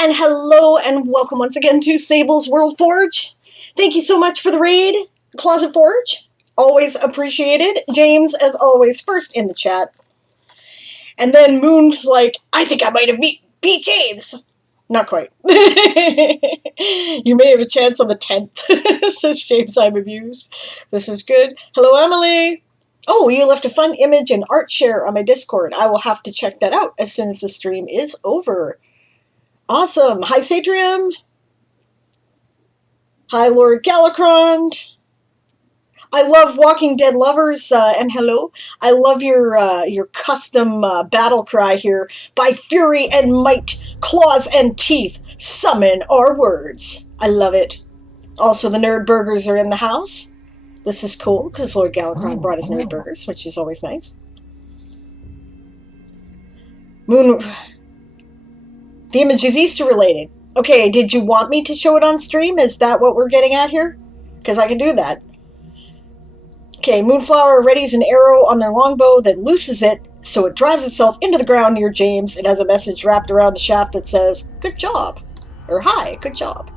And hello and welcome once again to Sable's WorldForge. Thank you so much for the raid, Closet Forge. Always appreciated. James, as always, first in the chat. And then Moon's like, I think I might have beat James. Not quite. You may have a chance on the 10th, says James I'm amused. This is good. Hello, Emily. Oh, you left a fun image and art share on my Discord. I will have to check that out as soon as the stream is over. Awesome. Hi, Satrium. Hi, Lord Galacrond. I love Walking Dead lovers, and hello. I love your custom battle cry here. By fury and might, claws and teeth, summon our words. I love it. Also, the Nerd Burgers are in the house. This is cool, because Lord Galacrond brought his Nerd Burgers, which is always nice. Moon... The image is Easter related. Okay, did you want me to show it on stream? Is that what we're getting at here? Because I can do that. Okay, Moonflower readies an arrow on their longbow, then looses it, so it drives itself into the ground near James. It has a message wrapped around the shaft that says, good job. Or hi, good job.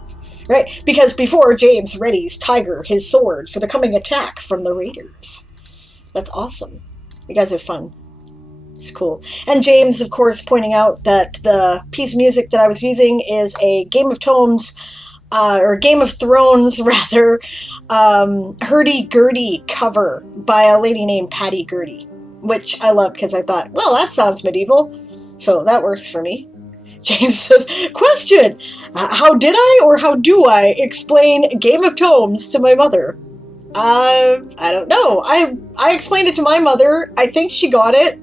Right, because before James readies Tiger, his sword, for the coming attack from the raiders. That's awesome. You guys are fun. It's cool. And James, of course, pointing out that the piece of music that I was using is a Game of Thrones, or Game of Thrones, rather, hurdy-gurdy cover by a lady named Patty Gurdy, which I love because I thought, well, that sounds medieval, so that works for me. James says, question, how did I or how do I explain Game of Thrones to my mother? I don't know. I explained it to my mother. I think she got it.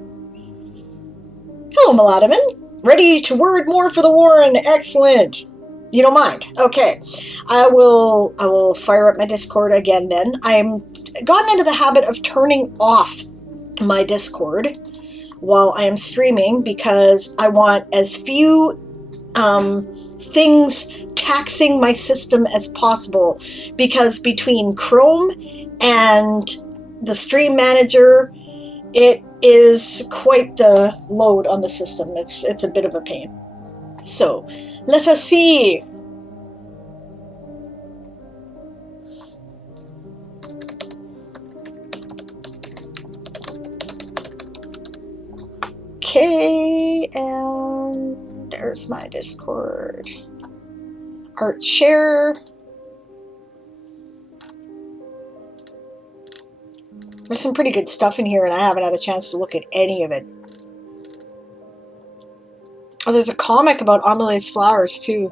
Hello, Melodiman. Ready to word more for the Warren. Excellent. You don't mind. Okay. I will fire up my Discord again then. I'm gotten into the habit of turning off my Discord while I am streaming because I want as few things taxing my system as possible, because between Chrome and the Stream Manager, it is quite the load on the system. It's a bit of a pain. So, let us see. Okay, and there's my Discord. Art share. There's some pretty good stuff in here, and I haven't had a chance to look at any of it. Oh, there's a comic about Amelie's flowers, too.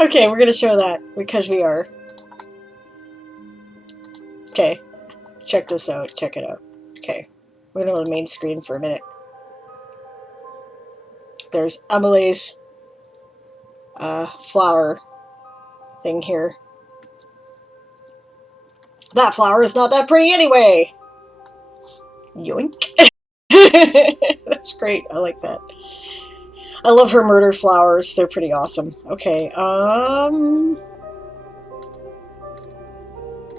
Okay, we're going to show that, because we are. Okay, check this out. Check it out. Okay, we're going to go to the main screen for a minute. There's Amelie's flower thing here. That flower is not that pretty anyway. Yoink. That's great. I like that. I love her murder flowers. They're pretty awesome. Okay,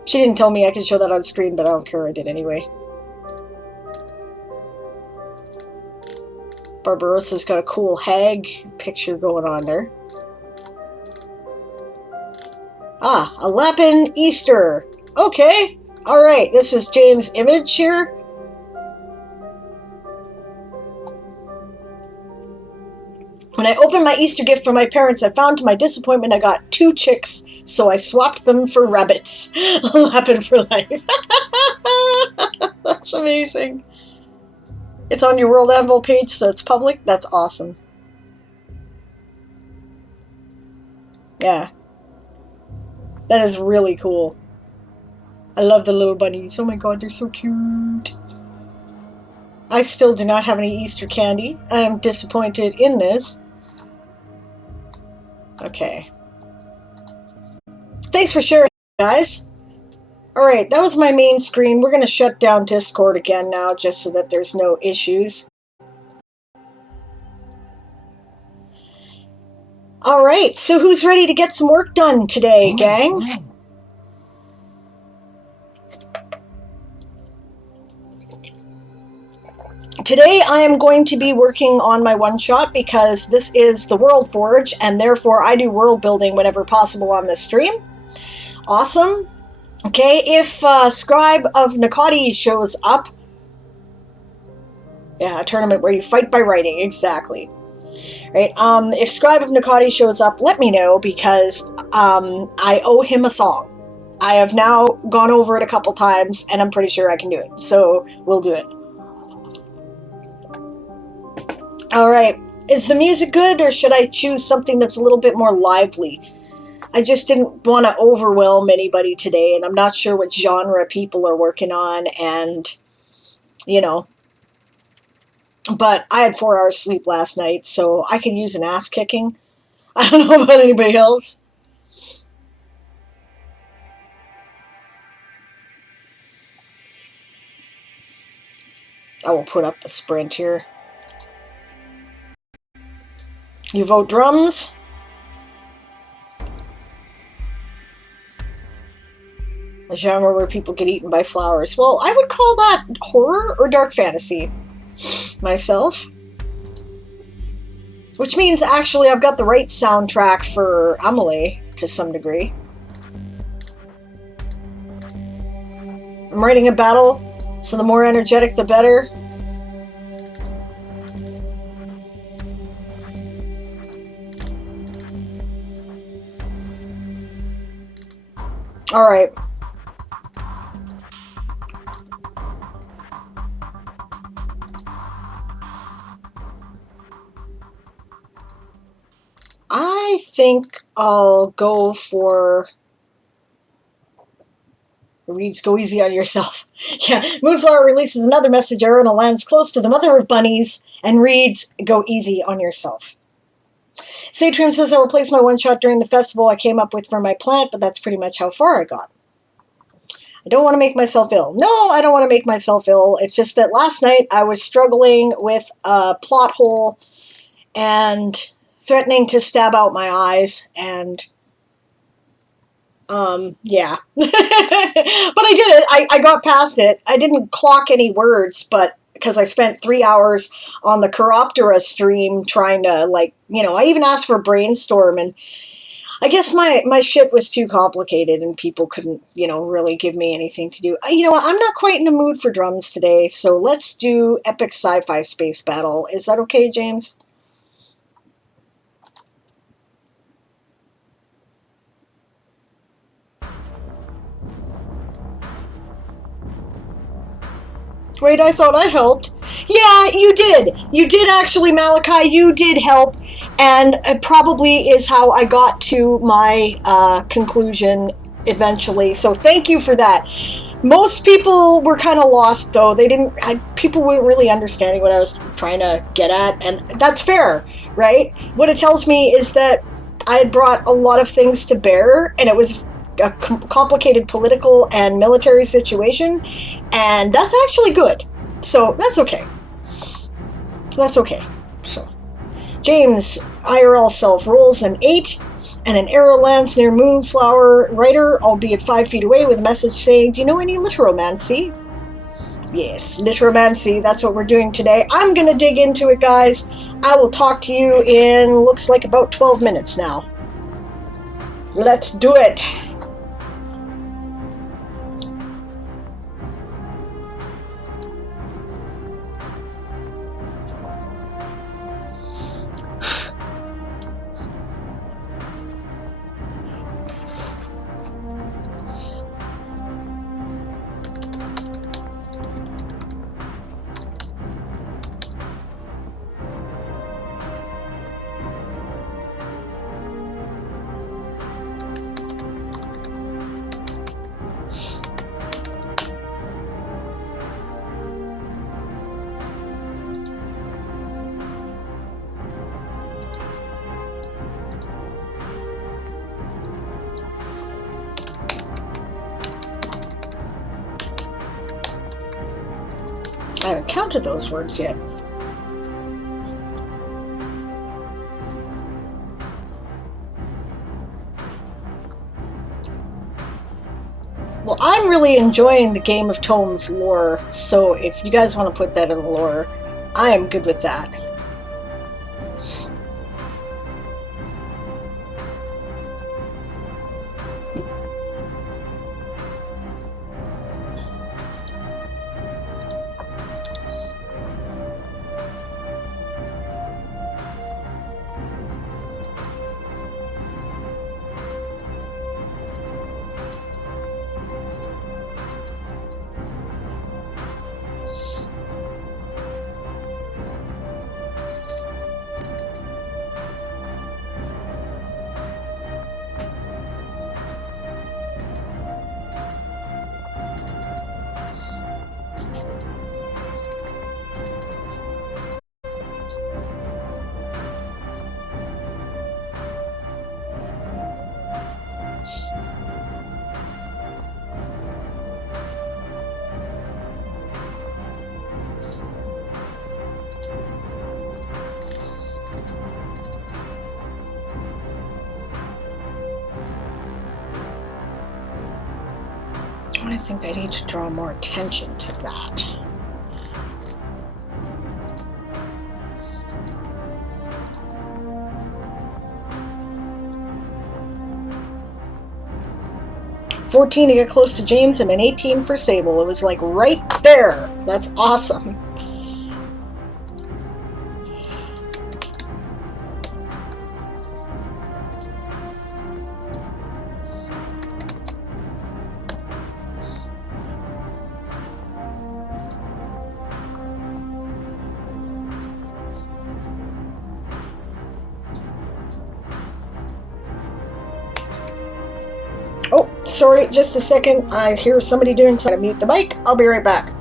she didn't tell me I could show that on screen, but I don't care. I did anyway. Barbarossa's got a cool hag picture going on there. Ah, a Lapin Easter. Okay. Alright, this is James' image here. When I opened my Easter gift from my parents, I found to my disappointment I got 2 chicks, so I swapped them for rabbits. Lapin for life. That's amazing. It's on your World Anvil page, so it's public. That's awesome. Yeah. That is really cool. I love the little bunnies. Oh my god, they're so cute. I still do not have any Easter candy. I am disappointed in this. Okay. Thanks for sharing, guys. Alright, that was my main screen. We're going to shut down Discord again now, just so that there's no issues. Alright, so who's ready to get some work done today, gang? Today I am going to be working on my one-shot because this is the WorldForge, and therefore I do world building whenever possible on this stream. Awesome. Okay, if Scribe of Nakati shows up... Yeah, a tournament where you fight by writing, exactly. Right, if Scribe of Nakati shows up, let me know, because I owe him a song. I have now gone over it a couple times, and I'm pretty sure I can do it, so we'll do it. Alright, is the music good, or should I choose something that's a little bit more lively? I just didn't want to overwhelm anybody today, and I'm not sure what genre people are working on, and, you know. But I had 4 hours sleep last night, so I could use an ass kicking. I don't know about anybody else. I will put up the sprint here. You vote drums? A genre where people get eaten by flowers. Well, I would call that horror or dark fantasy myself. Which means, actually, I've got the right soundtrack for Amelie, to some degree. I'm writing a battle, so the more energetic, the better. Alright. I think I'll go for... Reads, go easy on yourself. Yeah, Moonflower releases another message arrow and it lands close to the mother of bunnies and reads, go easy on yourself. Satrium says I will place my one-shot during the festival I came up with for my plant, but that's pretty much how far I got. I don't want to make myself ill. No, I don't want to make myself ill. It's just that last night I was struggling with a plot hole and threatening to stab out my eyes, and yeah. But I did it. I got past it. I didn't clock any words, but because I spent 3 hours on the Chiroptera stream trying to, like, you know, I even asked for a brainstorm, and I guess my shit was too complicated and people couldn't, you know, really give me anything to do. You know what, I'm not quite in the mood for drums today, so let's do Epic Sci-Fi Space Battle. Is that okay, James? Wait, I thought I helped. Yeah, you did. You did actually, Malachi. You did help. And it probably is how I got to my conclusion eventually. So thank you for that. Most people were kind of lost, though. People weren't really understanding what I was trying to get at. And that's fair, right? What it tells me is that I had brought a lot of things to bear, and it was a complicated political and military situation, and that's actually good. So that's okay. That's okay. So James, IRL self, rolls an 8, and an arrow lands near Moonflower Writer, albeit 5 feet away, with a message saying, do you know any literomancy? Yes, literomancy, that's what we're doing today. I'm going to dig into it, guys. I will talk to you in, looks like, about 12 minutes now. Let's do it. I haven't counted those words yet. Well, I'm really enjoying the Game of Tomes lore, so if you guys want to put that in the lore, I am good with that. I think I need to draw more attention to that. $14 to get close to James and an 18 for Sable. It was like right there. That's awesome. Oh, sorry, just a second. I hear somebody doing something. Mute the mic. I'll be right back.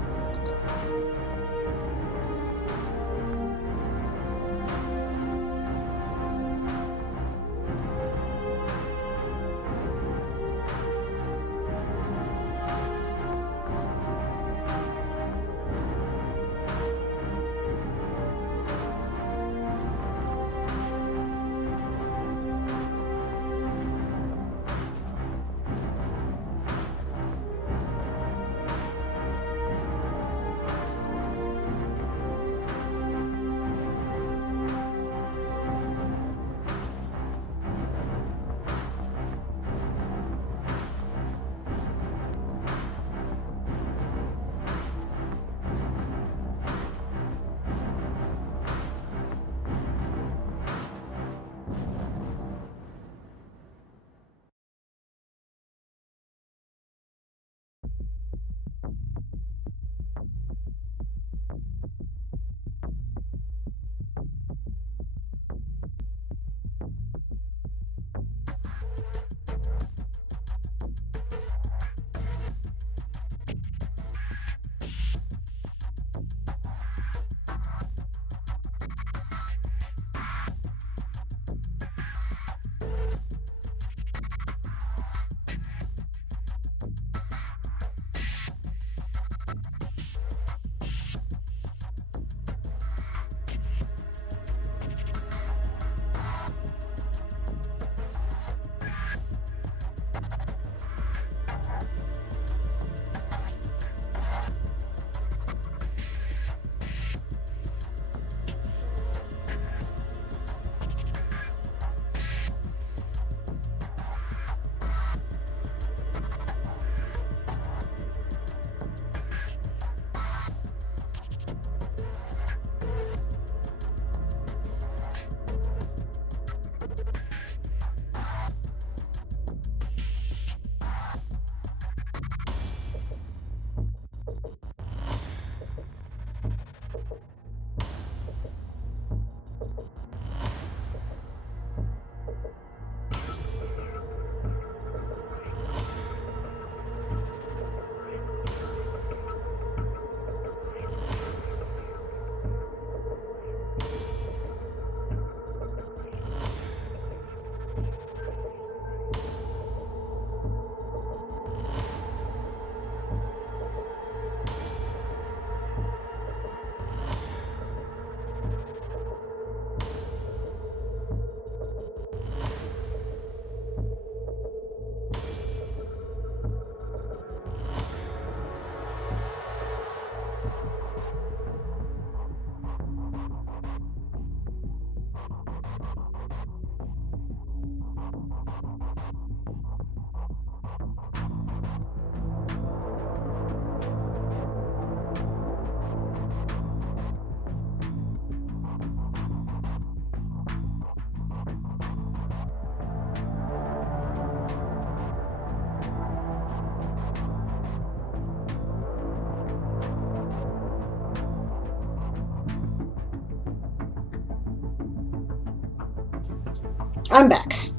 I'm back.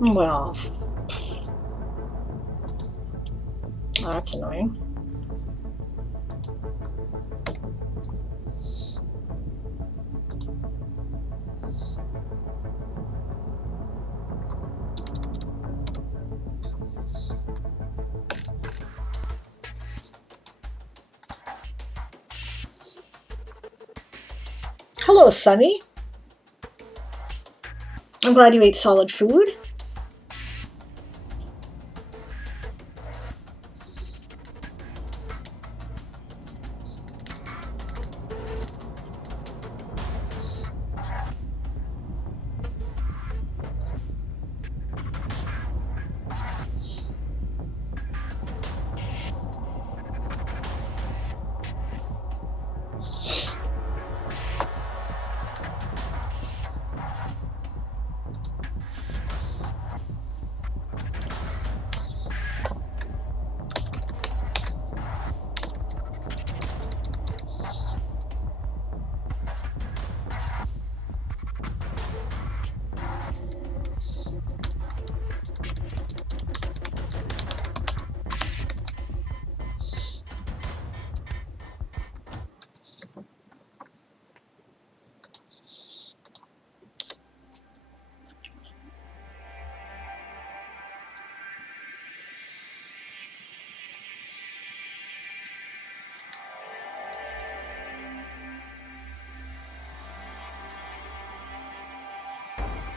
Well, that's annoying. Hello, Sunny. I'm glad you ate solid food.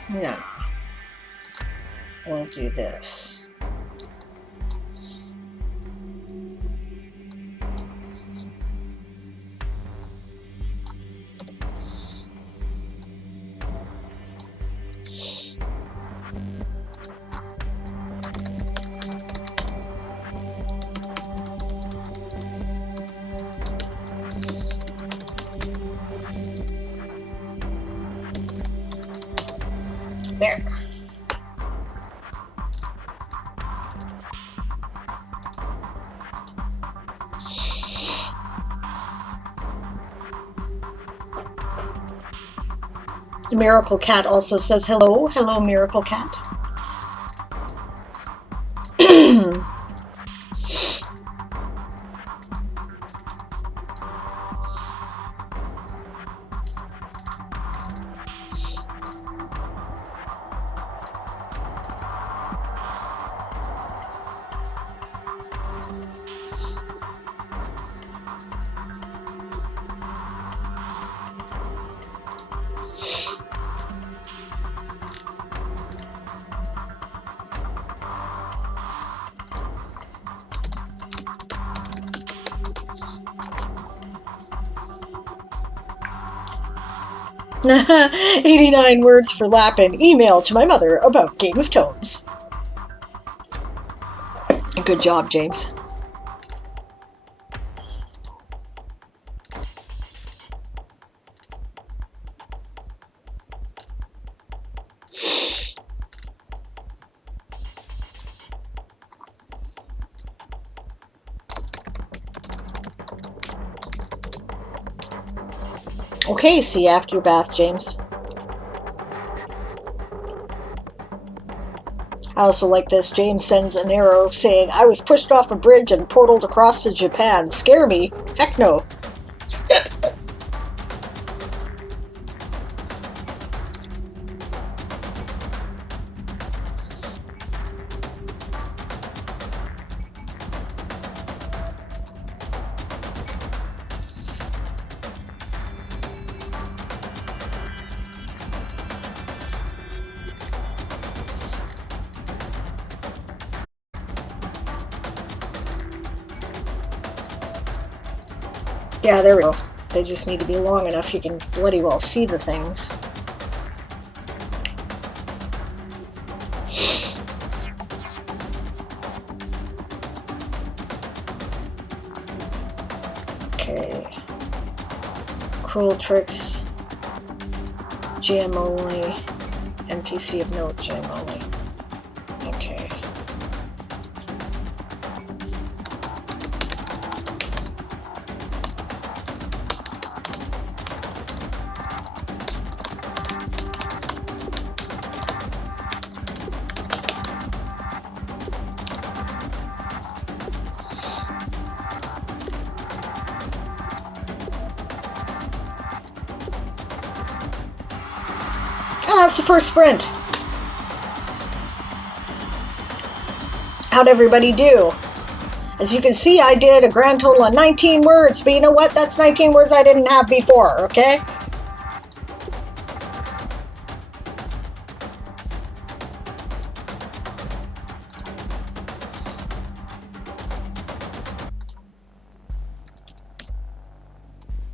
No. We'll do this. There. The Miracle Cat also says hello. Hello, Miracle Cat. "89 words for Lappin. Email to my mother about Game of Tomes." Good job, James. Okay, see you after your bath, James. I also like this. James sends an arrow saying, "I was pushed off a bridge and portaled across to Japan. Scare me? Heck no." Yeah, there we go. They just need to be long enough you can bloody well see the things. Okay. Cruel tricks. GM only. NPC of note, GM only. Okay. Oh, that's the first sprint. How'd everybody do? As you can see, I did a grand total of 19 words, but you know what? That's 19 words I didn't have before, okay?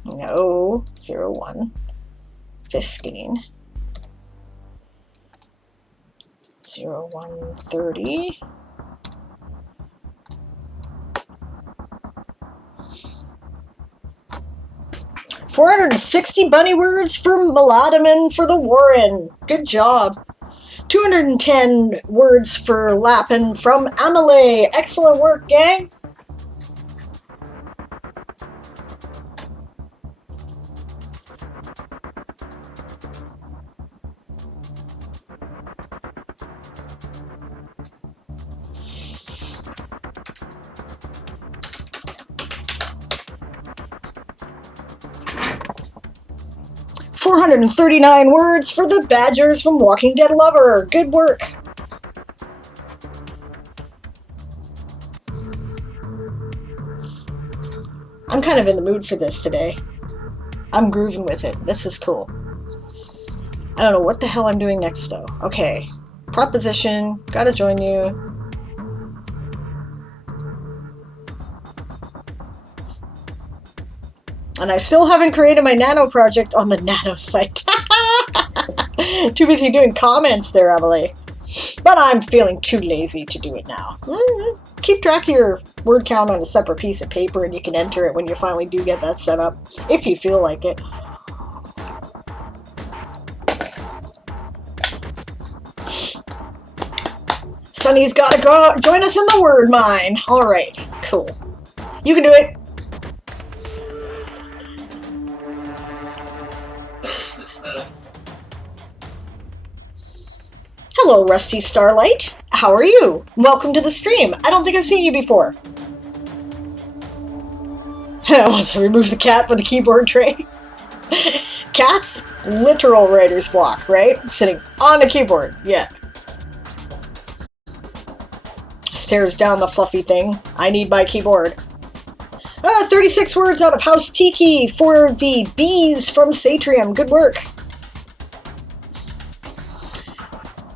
No, 0, 1, 15. 0, 1, 30. $460 bunny words for Melodiman for the Warren. Good job. 210 words for Lappin from Amelie. Excellent work, gang. $439 words for the Badgers from Walking Dead Lover. Good work. I'm kind of in the mood for this today. I'm grooving with it. This is cool. I don't know what the hell I'm doing next, though. Okay. Proposition. Gotta join you. And I still haven't created my nano project on the nano site. Too busy doing comments there, Emily. But I'm feeling too lazy to do it now. Keep track of your word count on a separate piece of paper and you can enter it when you finally do get that set up, if you feel like it. Sunny's gotta go join us in the word mine. Alright, cool. You can do it. Hello, Rusty Starlight. How are you? Welcome to the stream. I don't think I've seen you before. Once I remove the cat from the keyboard tray. Cat's literal writer's block, right? Sitting on a keyboard. Yeah. Stares down the fluffy thing. I need my keyboard. 36 words out of House Tiki for the bees from Satrium. Good work.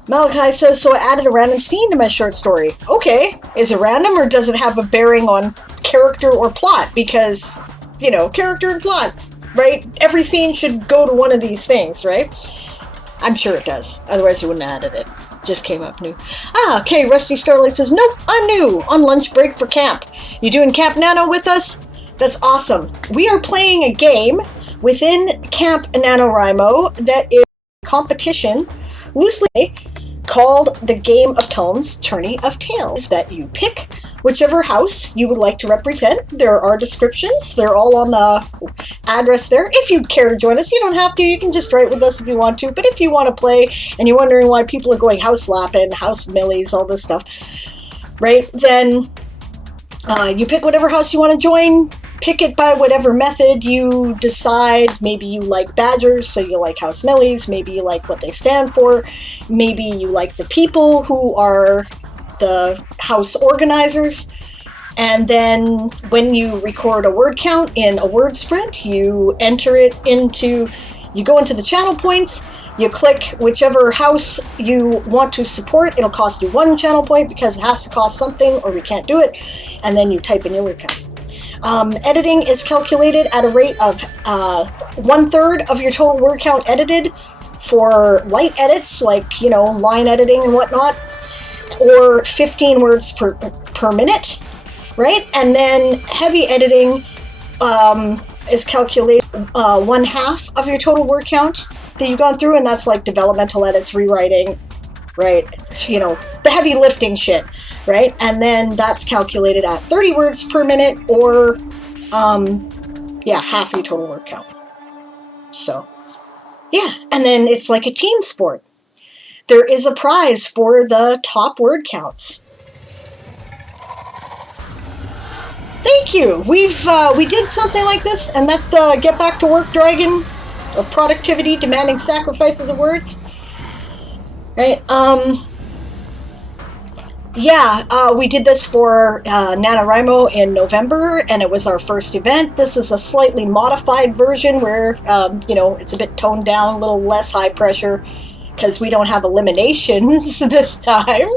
Malachi says, so I added a random scene to my short story. Okay. Is it random or does it have a bearing on character or plot? Because, you know, character and plot, right? Every scene should go to one of these things, right? I'm sure it does. Otherwise you wouldn't have added it. Just came up new. Okay. Rusty Starlight says, nope, I'm new. On lunch break for camp. You doing Camp Nano with us? That's awesome. We are playing a game within Camp NaNoWriMo that is a competition, loosely called the Game of Tones, Tourney of Tales, that you pick whichever house you would like to represent. There are descriptions. They're all on the address there. If you'd care to join us, you don't have to. You can just write with us if you want to. But if you want to play and you're wondering why people are going house lapping, house millies, all this stuff, right, then you pick whatever house you want to join. Pick it by whatever method you decide. Maybe you like badgers, so you like house millies. Maybe you like what they stand for. Maybe you like the people who are the house organizers. And then when you record a word count in a word sprint, you enter it into, you go into the channel points, you click whichever house you want to support. It'll cost you 1 channel point because it has to cost something or we can't do it. And then you type in your word count. Editing is calculated at a rate of 1/3 of your total word count edited for light edits, like, you know, line editing and whatnot, or 15 words per minute, right? And then heavy editing is calculated 1/2 of your total word count, that you've gone through, and that's like developmental edits, rewriting, right? You know, the heavy lifting shit, right? And then that's calculated at 30 words per minute, or yeah, half your total word count. So yeah, and then it's like a team sport. There is a prize for the top word counts. Thank you. We did something like this, and that's the Get Back to Work dragon of productivity demanding sacrifices of words. Right? Yeah, we did this for NaNoWriMo in November, and it was our first event. This is a slightly modified version where, you know, it's a bit toned down, a little less high pressure, because we don't have eliminations this time.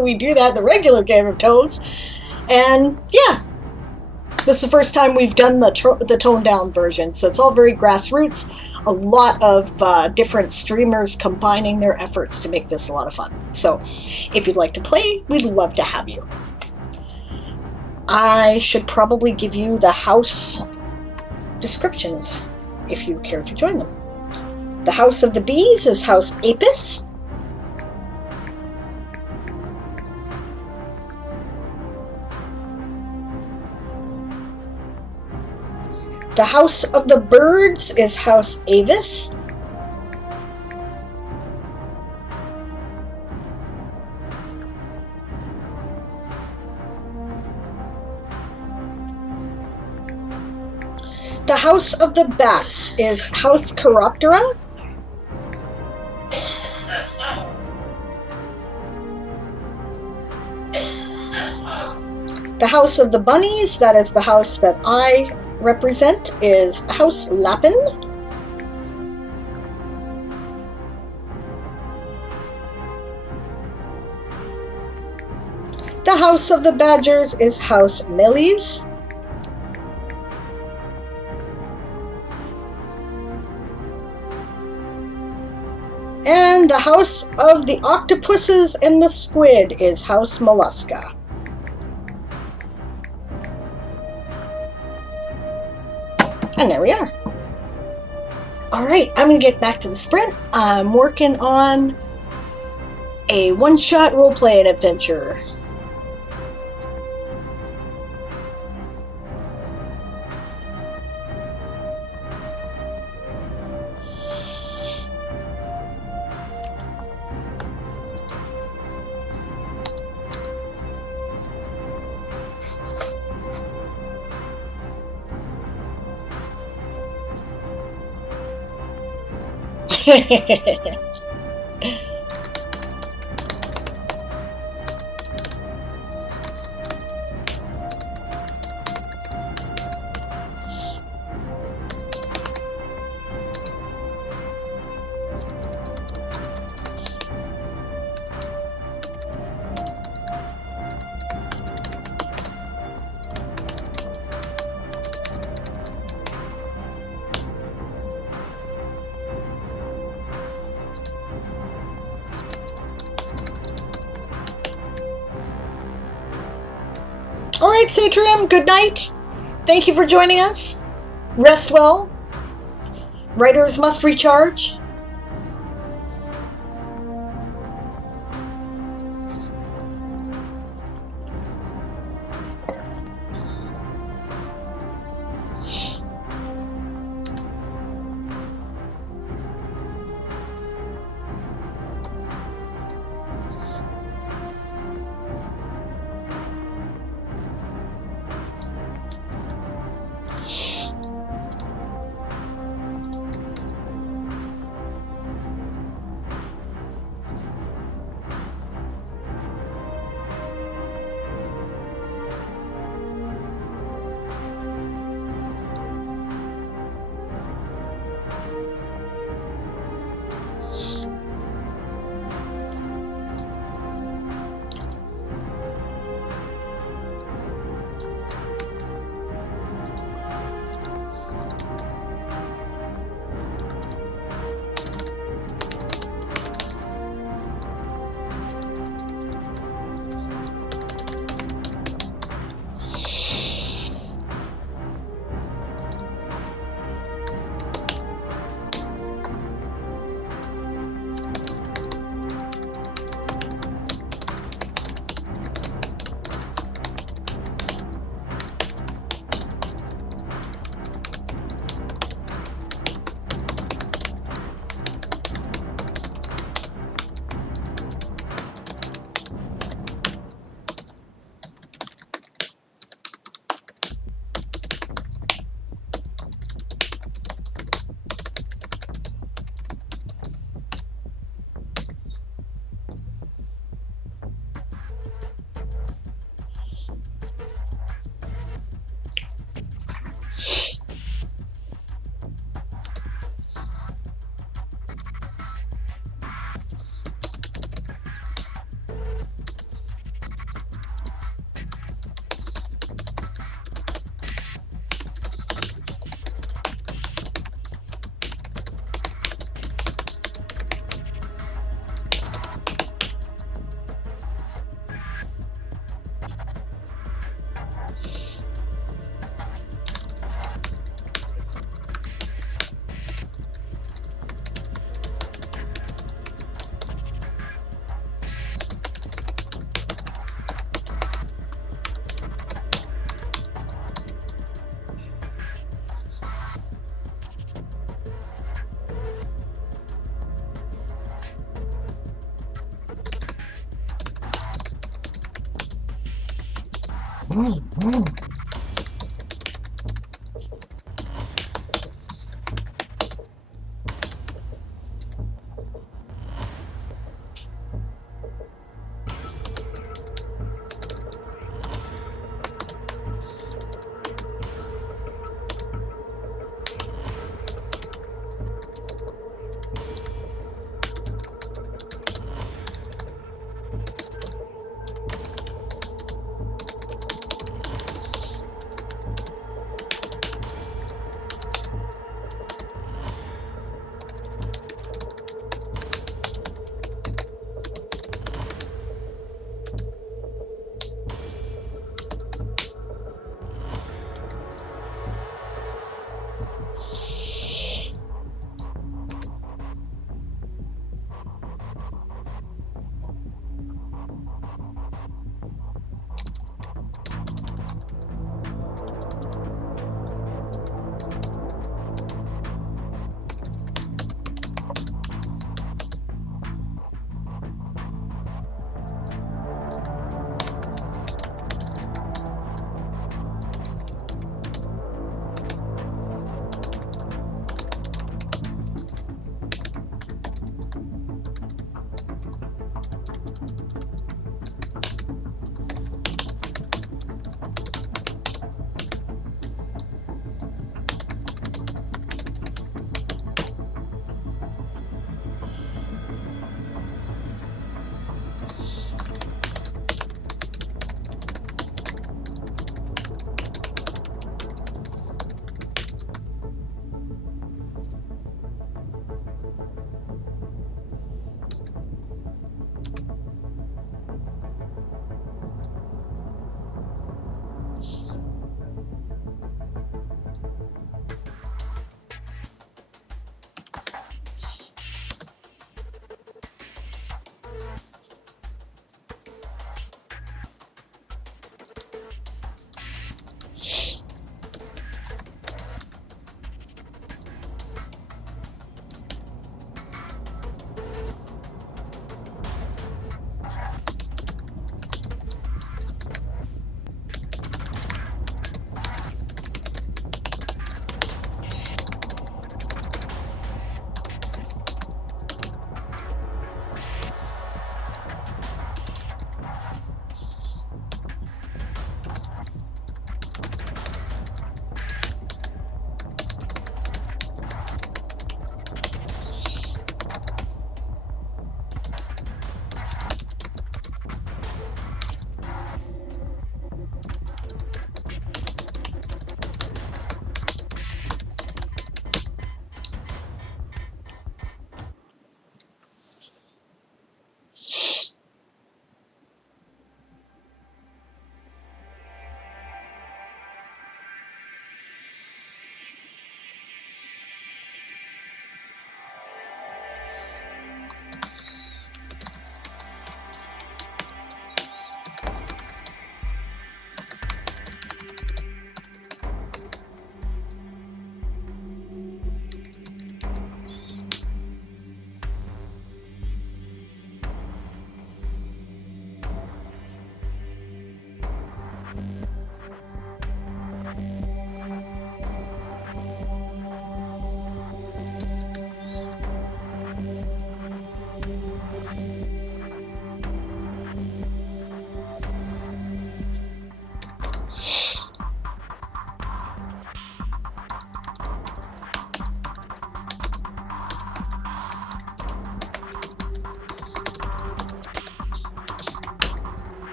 We do that in the regular Game of Toads. And yeah, this is the first time we've done the toned down version, so it's all very grassroots. A lot of different streamers combining their efforts to make this a lot of fun. So if you'd like to play, we'd love to have you. I should probably give you the house descriptions if you care to join them. The House of the Bees is House Apis. The House of the Birds is House Avis. The House of the Bats is House Chiroptera. The House of the Bunnies, that is the house that I represent, is House Lapin. The House of the Badgers is House Melis. And the House of the Octopuses and the Squid is House Mollusca. And there we are. Alright, I'm going to get back to the sprint. I'm working on a one-shot role-playing adventure. Alright, Satrium, good night. Thank you for joining us. Rest well. Writers must recharge.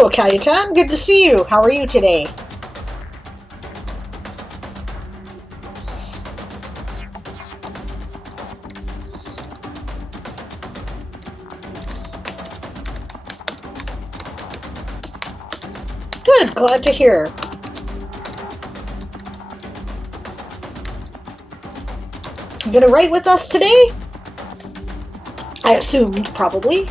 Hello, Cayetan. Good to see you. How are you today? Good. Glad to hear. You gonna write with us today? I assumed, probably.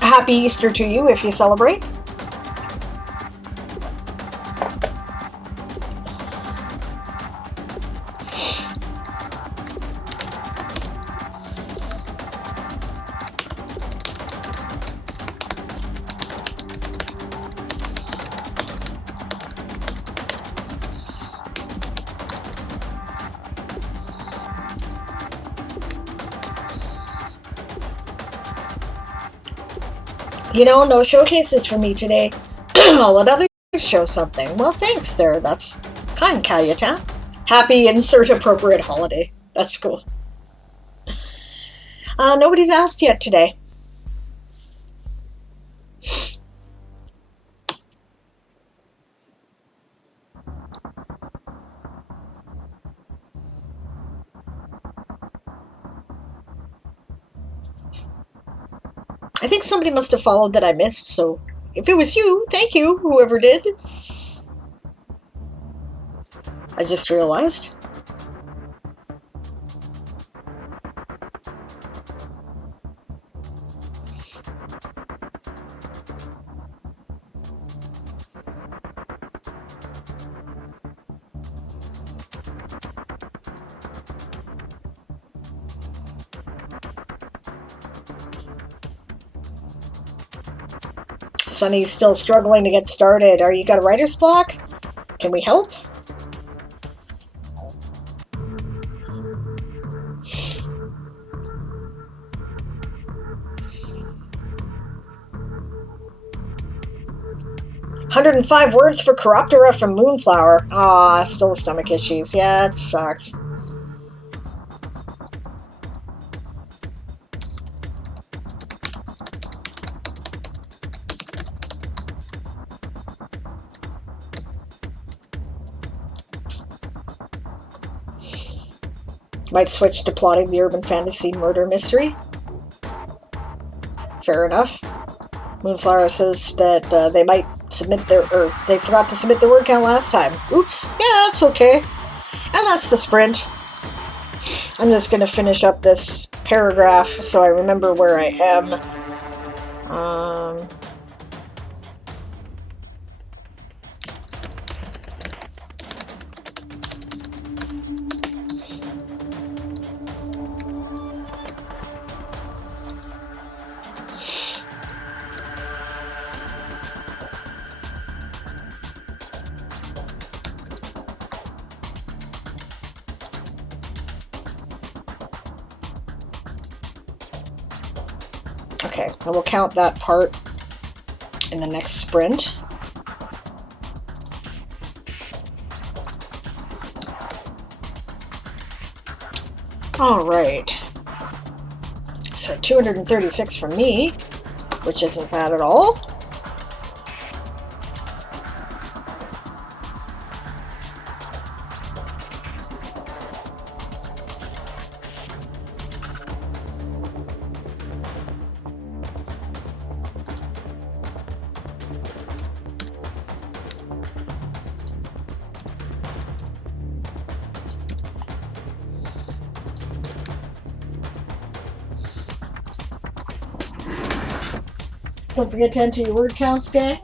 Happy Easter to you if you celebrate. You know, no showcases for me today. I'll let others show something. Well, thanks there. That's kind, Cayetan. Happy insert appropriate holiday. That's cool. Nobody's asked yet today. I think somebody must have followed that I missed, so if it was you, thank you, whoever did. I just realized. Sunny's still struggling to get started. Are you got a writer's block? Can we help? "105 words for Chiroptera from Moonflower." Ah, still stomach issues. Yeah, it sucks. Might switch to plotting the urban fantasy murder mystery. Fair enough. Moonflower says that they might submit or they forgot to submit their word count last time. Oops. Yeah, that's okay. And that's the sprint. I'm just going to finish up this paragraph so I remember where I am. Okay, and we'll count that part in the next sprint. All right. So 236 from me, which isn't bad at all. Don't forget to enter your word counts, gang.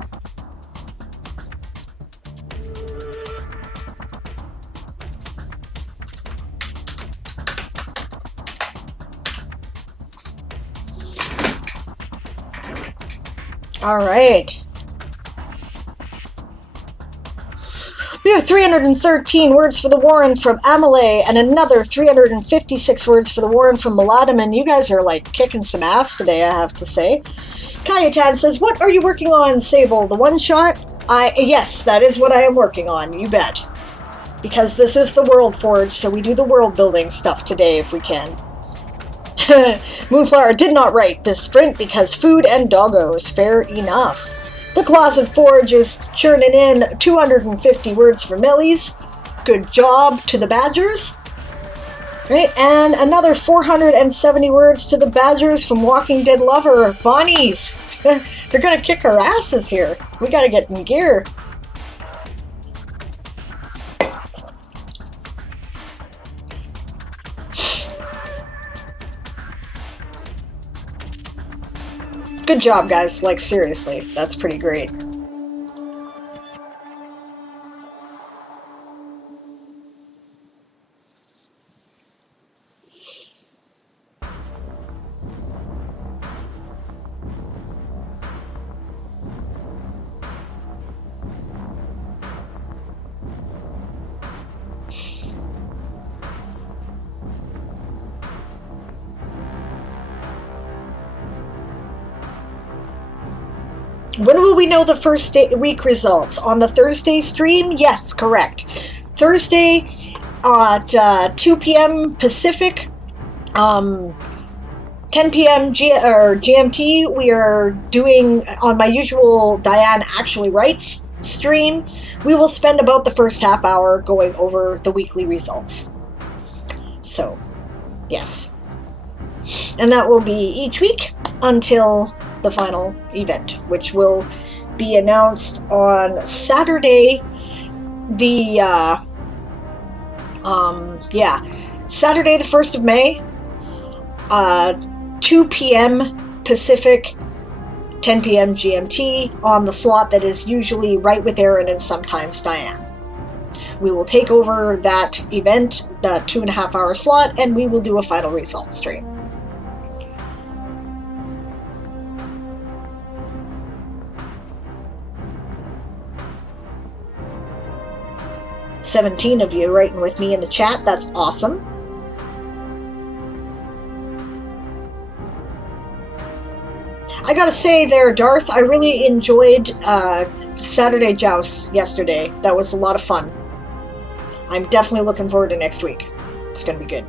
All right. We have 313 words for the Warren from Amelie and another 356 words for the Warren from Melodiman. You guys are like kicking some ass today, I have to say. Cayetan says, "What are you working on, Sable? The one-shot?" Yes, that is what I am working on, you bet. Because this is the WorldForge, so we do the world building stuff today if we can. Moonflower did not write this sprint because food and doggos. Fair enough. The Closet Forge is churning in 250 words for Millies. Good job to the Badgers. Right, and another 470 words to the Badgers from Walking Dead lover, Bonnie's. They're gonna kick our asses here. We gotta get in gear. Good job, guys. Like, seriously, that's pretty great. When will we know the first week results? On the Thursday stream? Yes, correct. Thursday at 2 p.m. Pacific, 10 p.m. GMT, we are doing, on my usual Diane Actually Writes stream, we will spend about the first half hour going over the weekly results. So, yes. And that will be each week until the final event, which will be announced on Saturday, Saturday the 1st of May, 2 p.m. Pacific, 10 p.m. GMT, on the slot that is usually right with Aaron and sometimes Diane. We will take over that event, the 2.5 hour slot, and we will do a final results stream. "17 of you writing with me in the chat. That's awesome. I gotta say there, Darth, I really enjoyed Saturday Jousts yesterday. That was a lot of fun. I'm definitely looking forward to next week. It's gonna be good.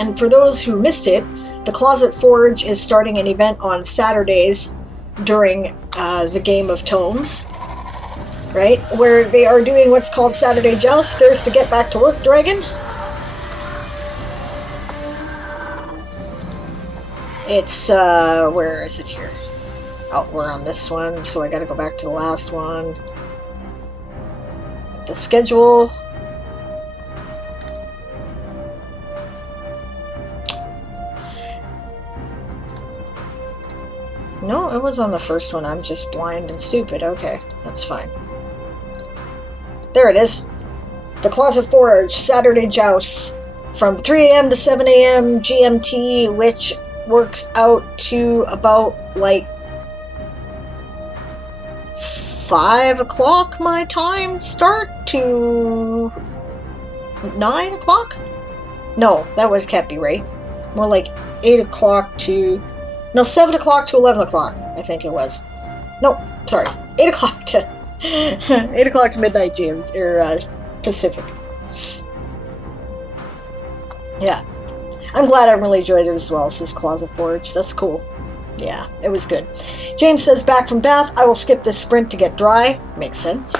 And for those who missed it, the Closet Forge is starting an event on Saturdays during the Game of Tomes, right? Where they are doing what's called Saturday Joust. There's the Get Back to Work Dragon. It's, where is it here? Oh, we're on this one, so I gotta go back to the last one. The schedule. No, it was on the first one. I'm just blind and stupid. Okay, that's fine. There it is. The Closet Forge, Saturday Jousts, from 3 a.m. to 7 a.m. GMT, which works out to about, like, 5 o'clock my time start to 9 o'clock? No, that can't be right. More like 8 o'clock to... No, 7 o'clock to 11 o'clock, I think it was. No, sorry. 8 o'clock to... 8 o'clock to midnight GMT, or Pacific. Yeah. I'm glad I really enjoyed it as well, says Closet Forge. That's cool. Yeah, it was good. James says, back from bath, I will skip this sprint to get dry. Makes sense.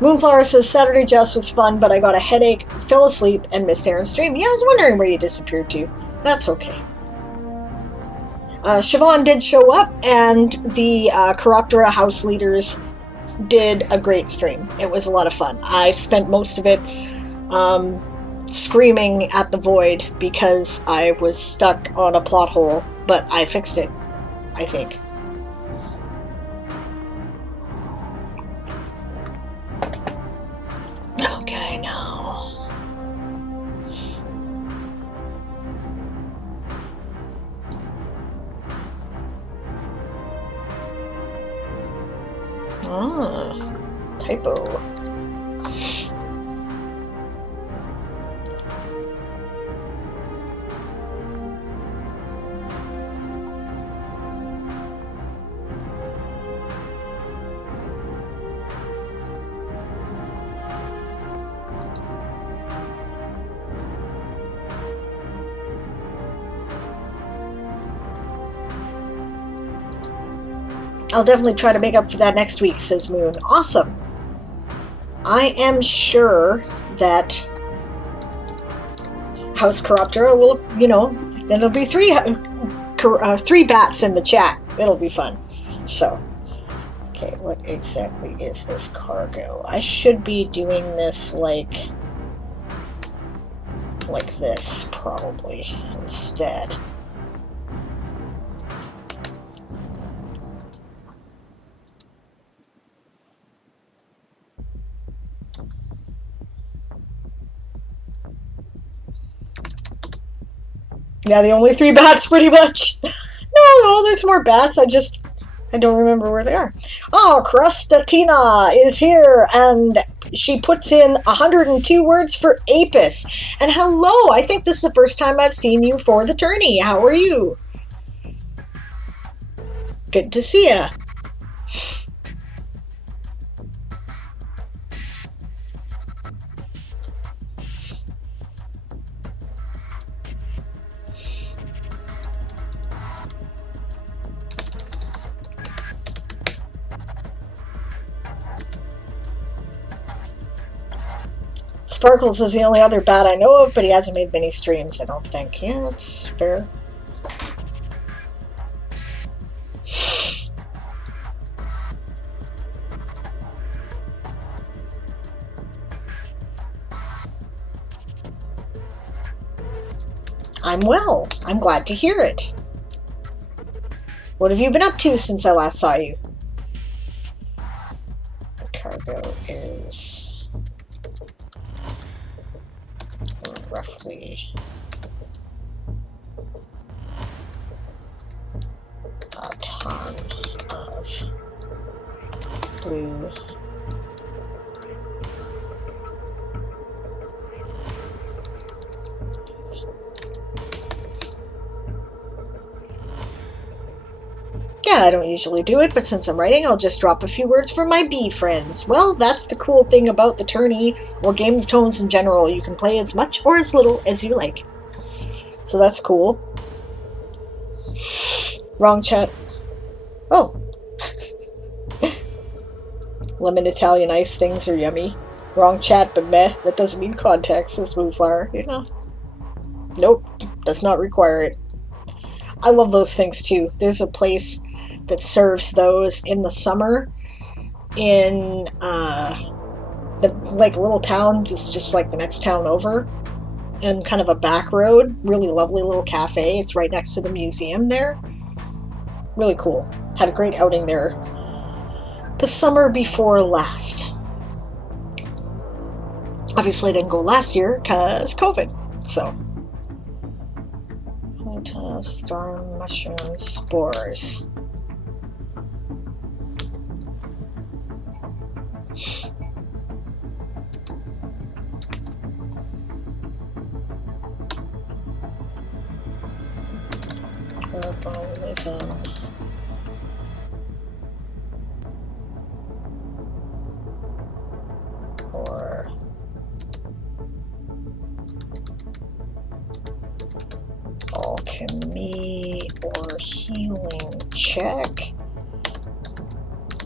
Moonflower says, Saturday Joust was fun, but I got a headache, fell asleep, and missed Aaron's stream. Yeah, I was wondering where you disappeared to. That's okay. Siobhan did show up, and the Chiroptera house leaders did a great stream. It was a lot of fun. I spent most of it screaming at the void because I was stuck on a plot hole, but I fixed it, I think. Okay, now. Typo. I'll definitely try to make up for that next week, says Moon. Awesome. I am sure that House Corruptora will, you know, then it'll be three bats in the chat. It'll be fun. So, okay, what exactly is this cargo? I should be doing this like this, probably, instead. Yeah, the only 3 bats, pretty much. No, there's more bats. I don't remember where they are. Oh, Crustatina is here, and she puts in 102 words for Apis. And hello, I think this is the first time I've seen you for the tourney. How are you? Good to see ya. Sparkles is the only other bat I know of, but he hasn't made many streams, I don't think. Yeah, that's fair. I'm well. I'm glad to hear it. What have you been up to since I last saw you? The cargo is roughly a ton of blue Yeah, I don't usually do it, but since I'm writing, I'll just drop a few words for my bee friends. Well, that's the cool thing about the tourney, or Game of Tones in general. You can play as much or as little as you like. So that's cool. Wrong chat. Oh. Lemon Italian ice things are yummy. Wrong chat, but meh. That doesn't mean context, says Moonflower. You know? Nope. Does not require it. I love those things too. There's a place that serves those in the summer in the little town, just like the next town over, and kind of a back road. Really lovely little cafe. It's right next to the museum there. Really cool. Had a great outing there the summer before last. Obviously I didn't go last year because COVID. So storm mushroom spores. Herbalism. Or alchemy or healing check.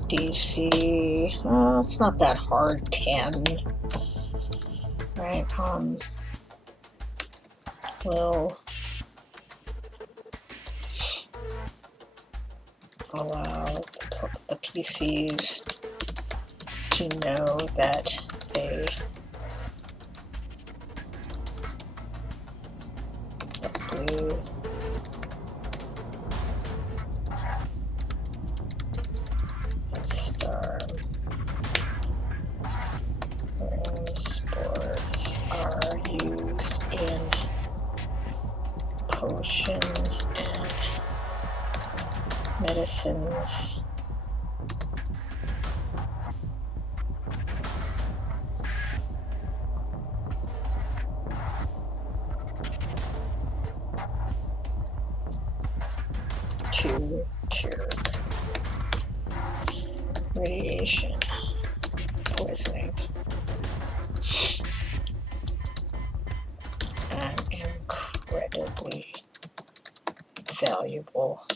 DC, it's not that hard, 10. Right, will allow the PCs to know that they blue star spores are used in potions and medicines. To cure radiation poisoning. An incredibly valuable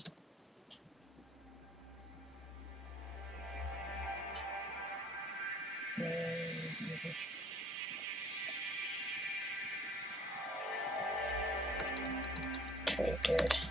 Okay, good.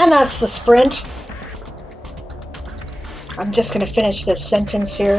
And that's the sprint. I'm just going to finish this sentence here.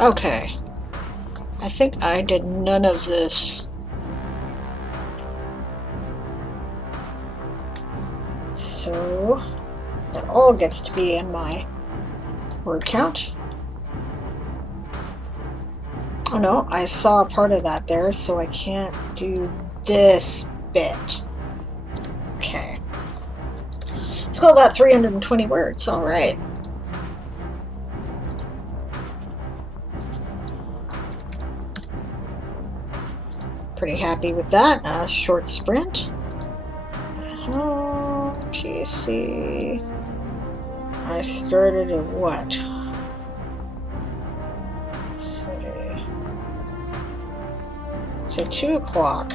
Okay. I think I did none of this. So that all gets to be in my word count. Oh no, I saw a part of that there, so I can't do this bit. Okay. Let's call that 320 words. All right. Pretty happy with that. Short sprint. PC. I started at what? Say 2 o'clock.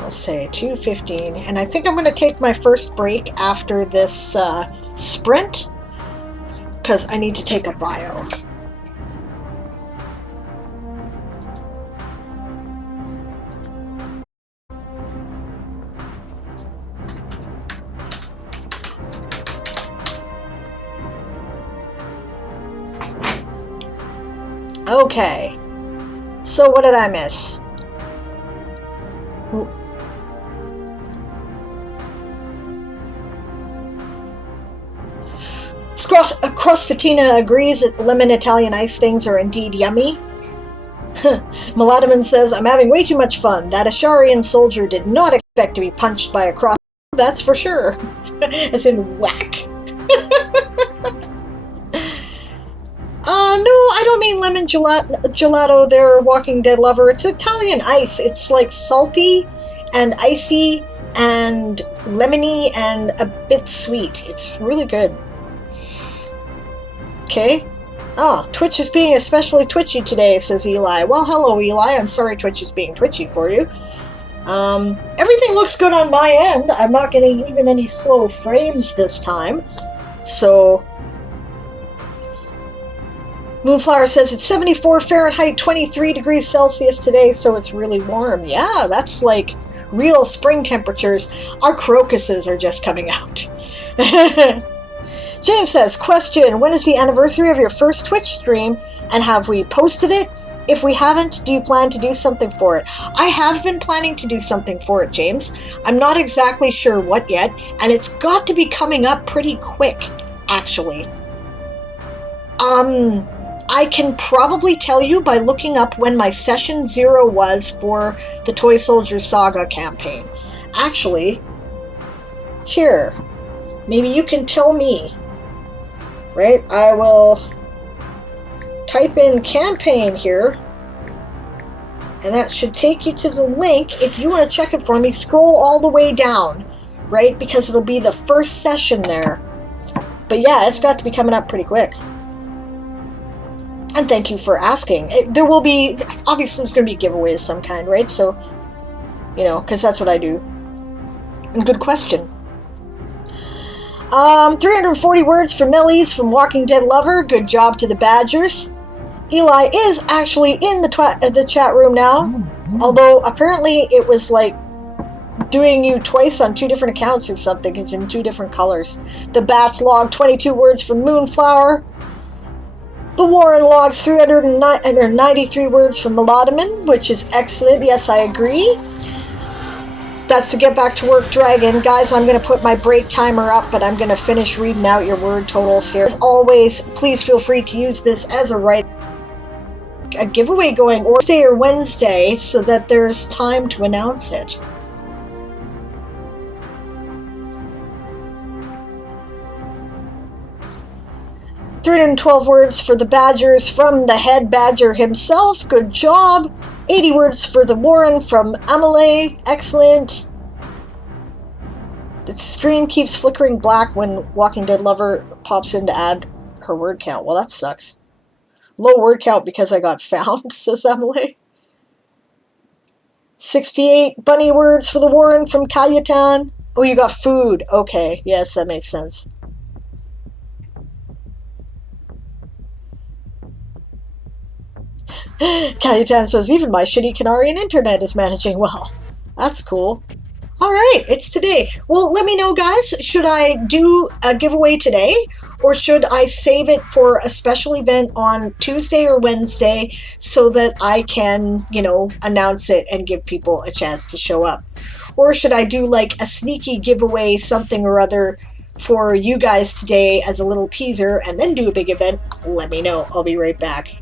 I'll say 2:15, and I think I'm going to take my first break after this sprint because I need to take a bio. Okay, so what did I miss? Crostatina agrees that the lemon Italian ice things are indeed yummy. Melodiman says, I'm having way too much fun. That Asharian soldier did not expect to be punched by a cross. That's for sure. As in whack. yummy lemon gelato there, Walking Dead lover. It's Italian ice. It's like salty and icy and lemony and a bit sweet. It's really good. Okay. Oh, Twitch is being especially twitchy today, says Eli. Well, hello, Eli. I'm sorry Twitch is being twitchy for you. Everything looks good on my end. I'm not getting even any slow frames this time. So, Moonflower says it's 74 Fahrenheit, 23 degrees Celsius today, so it's really warm. Yeah, that's like real spring temperatures. Our crocuses are just coming out. James says, question, when is the anniversary of your first Twitch stream, and have we posted it? If we haven't, do you plan to do something for it? I have been planning to do something for it, James. I'm not exactly sure what yet, and it's got to be coming up pretty quick, actually. I can probably tell you by looking up when my session 0 was for the Toy Soldier Saga campaign. Actually, here, maybe you can tell me, right? I will type in campaign here, and that should take you to the link. If you want to check it for me, scroll all the way down, right? Because it'll be the first session there. But yeah, it's got to be coming up pretty quick. And thank you for asking. There will be, obviously there's going to be giveaways of some kind, right? So, you know, because that's what I do. And good question. 340 words for Millies from Walking Dead Lover. Good job to the Badgers. Eli is actually in the chat room now. Although, apparently it was like doing you twice on 2 different accounts or something. It's in 2 different colors. The Bats log 22 words from Moonflower. The Warren logs 393 words from Melodiman, which is excellent. Yes, I agree. That's the Get Back to Work Dragon. Guys, I'm going to put my break timer up, but I'm going to finish reading out your word totals here. As always, please feel free to use this as a giveaway going Thursday or Wednesday so that there's time to announce it. "312 words for the Badgers from the head Badger himself. Good job. 80 words for the Warren from Amelie. Excellent. The stream keeps flickering black when Walking Dead Lover pops in to add her word count. Well, that sucks. Low word count because I got found, says Amelie. 68 bunny words for the Warren from Cayutan. Oh, you got food. Okay, yes, that makes sense. Cayutan says, even my shitty Canarian internet is managing well. That's cool. Alright, it's today. Well, let me know, guys. Should I do a giveaway today? Or should I save it for a special event on Tuesday or Wednesday so that I can, you know, announce it and give people a chance to show up? Or should I do like a sneaky giveaway, something or other, for you guys today as a little teaser and then do a big event? Let me know. I'll be right back.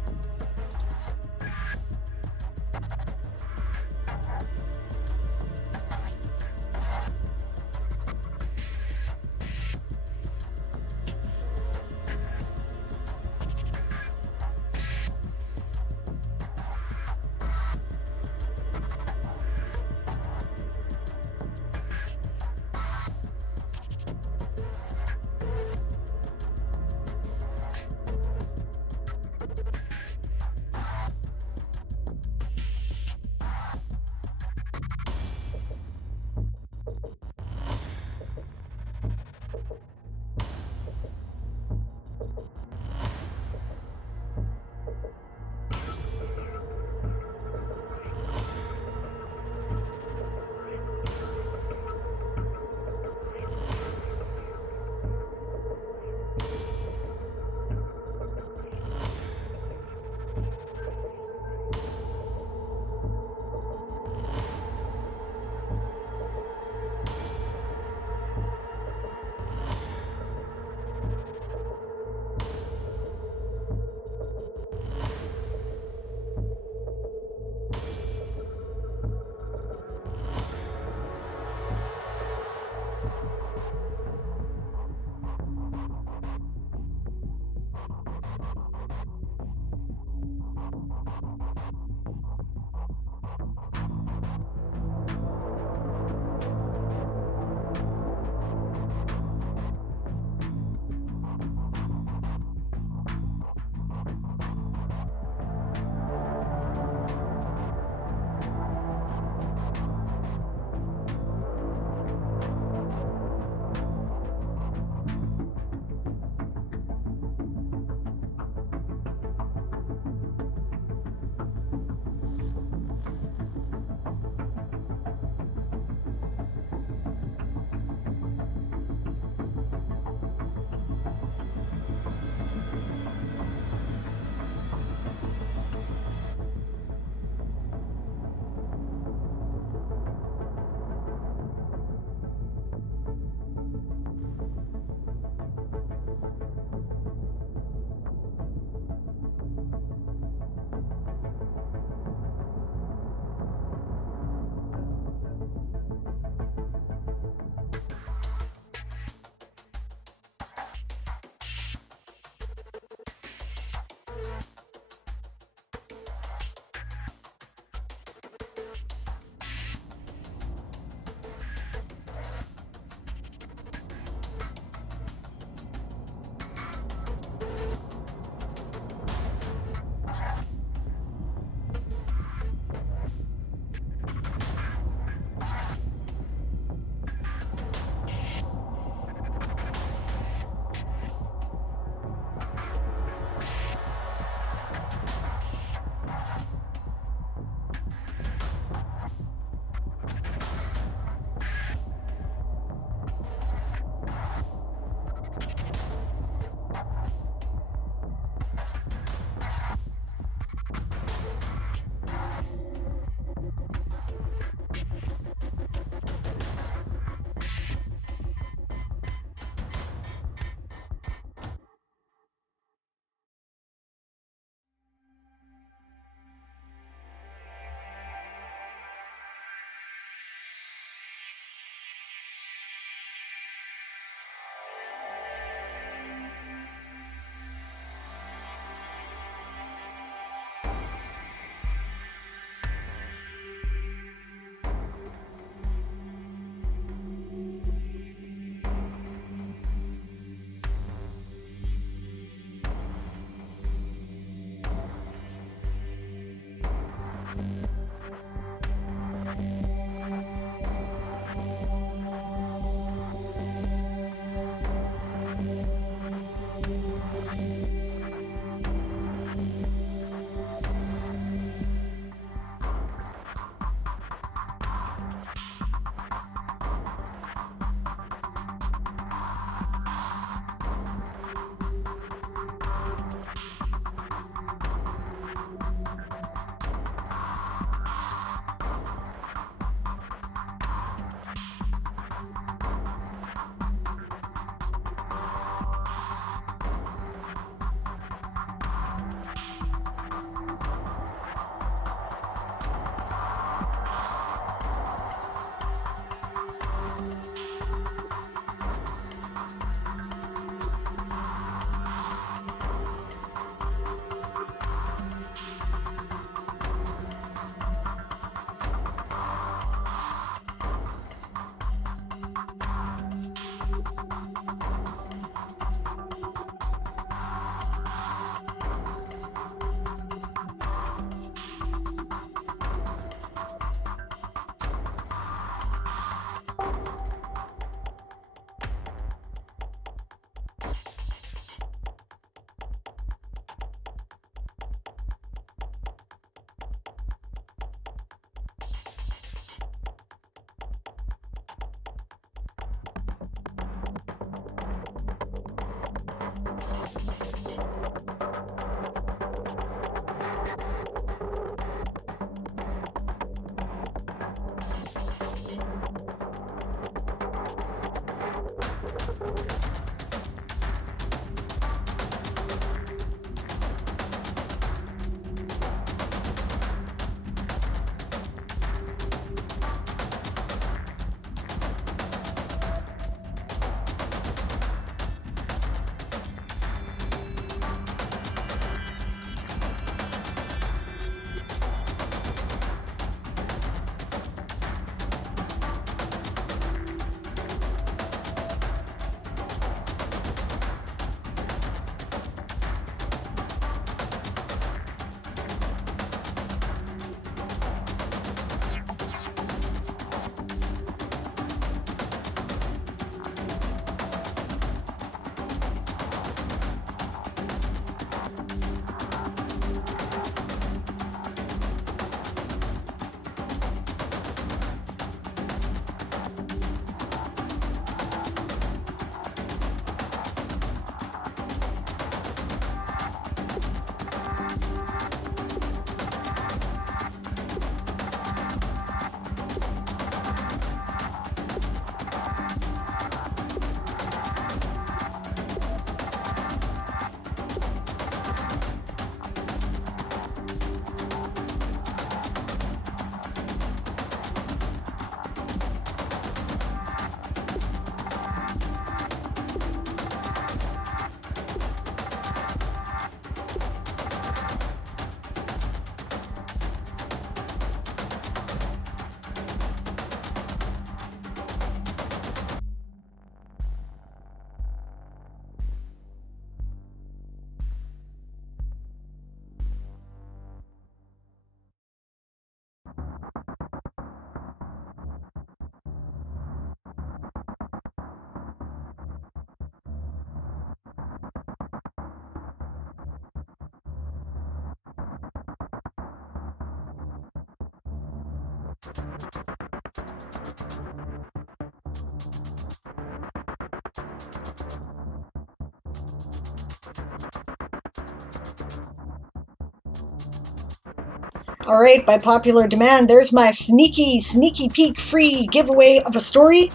Alright, by popular demand, there's my sneaky peek free giveaway of a story.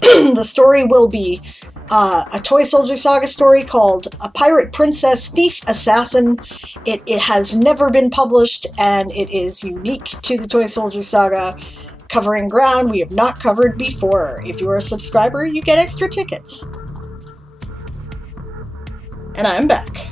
The story will be a Toy Soldier Saga story called A Pirate Princess Thief Assassin. It has never been published, and it is unique to the Toy Soldier Saga, covering ground we have not covered before. If you are a subscriber, you get extra tickets. And I'm back.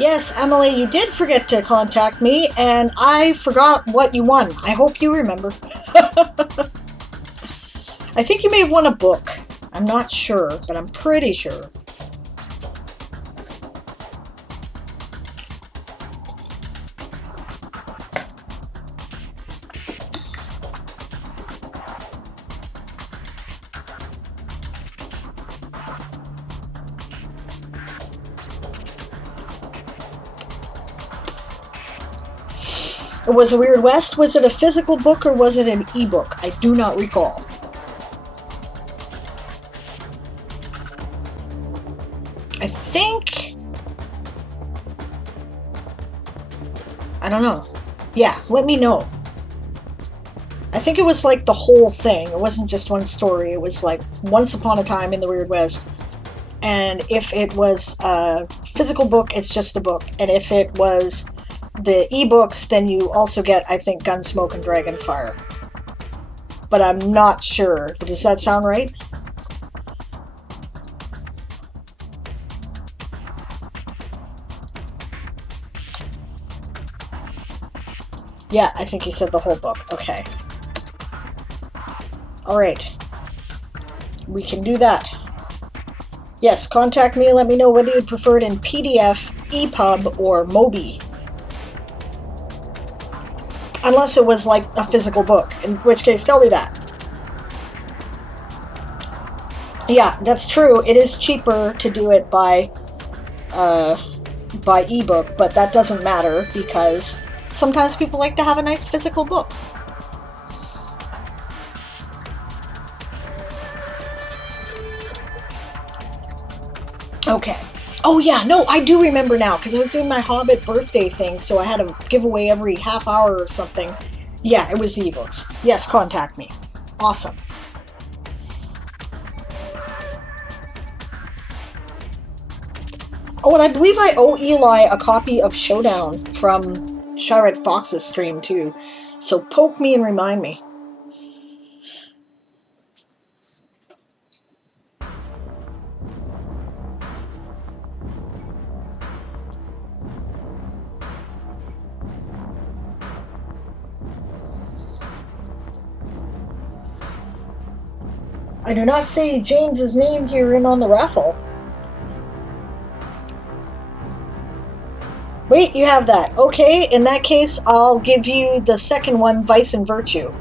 Yes, Emily, you did forget to contact me, and I forgot what you won. I hope you remember. I think you may have won a book. I'm not sure, but I'm pretty sure. Was it Weird West? Was it a physical book or was it an ebook? I do not recall. I think... I don't know. Yeah, let me know. I think it was like the whole thing. It wasn't just one story. It was like Once Upon a Time in the Weird West. And if it was a physical book, it's just the book. And if it was the ebooks, then you also get, I think, Gunsmoke and Dragonfire. But I'm not sure. Does that sound right? Yeah, I think you said the whole book. Okay. Alright. We can do that. Yes, contact me and let me know whether you'd prefer it in PDF, EPUB, or Mobi. Unless it was like a physical book, in which case tell me that. Yeah, that's true. It is cheaper to do it by ebook, but that doesn't matter because sometimes people like to have a nice physical book. Okay. Oh yeah, no, I do remember now, because I was doing my Hobbit birthday thing, so I had a giveaway every half hour or something. Yeah, it was the ebooks. Yes, contact me. Awesome. Oh, and I believe I owe Eli a copy of Showdown from Charlotte Fox's stream, too. So poke me and remind me. I do not see James's name here in on the raffle. Wait, you have that. Okay, in that case, I'll give you the second one, Vice and Virtue.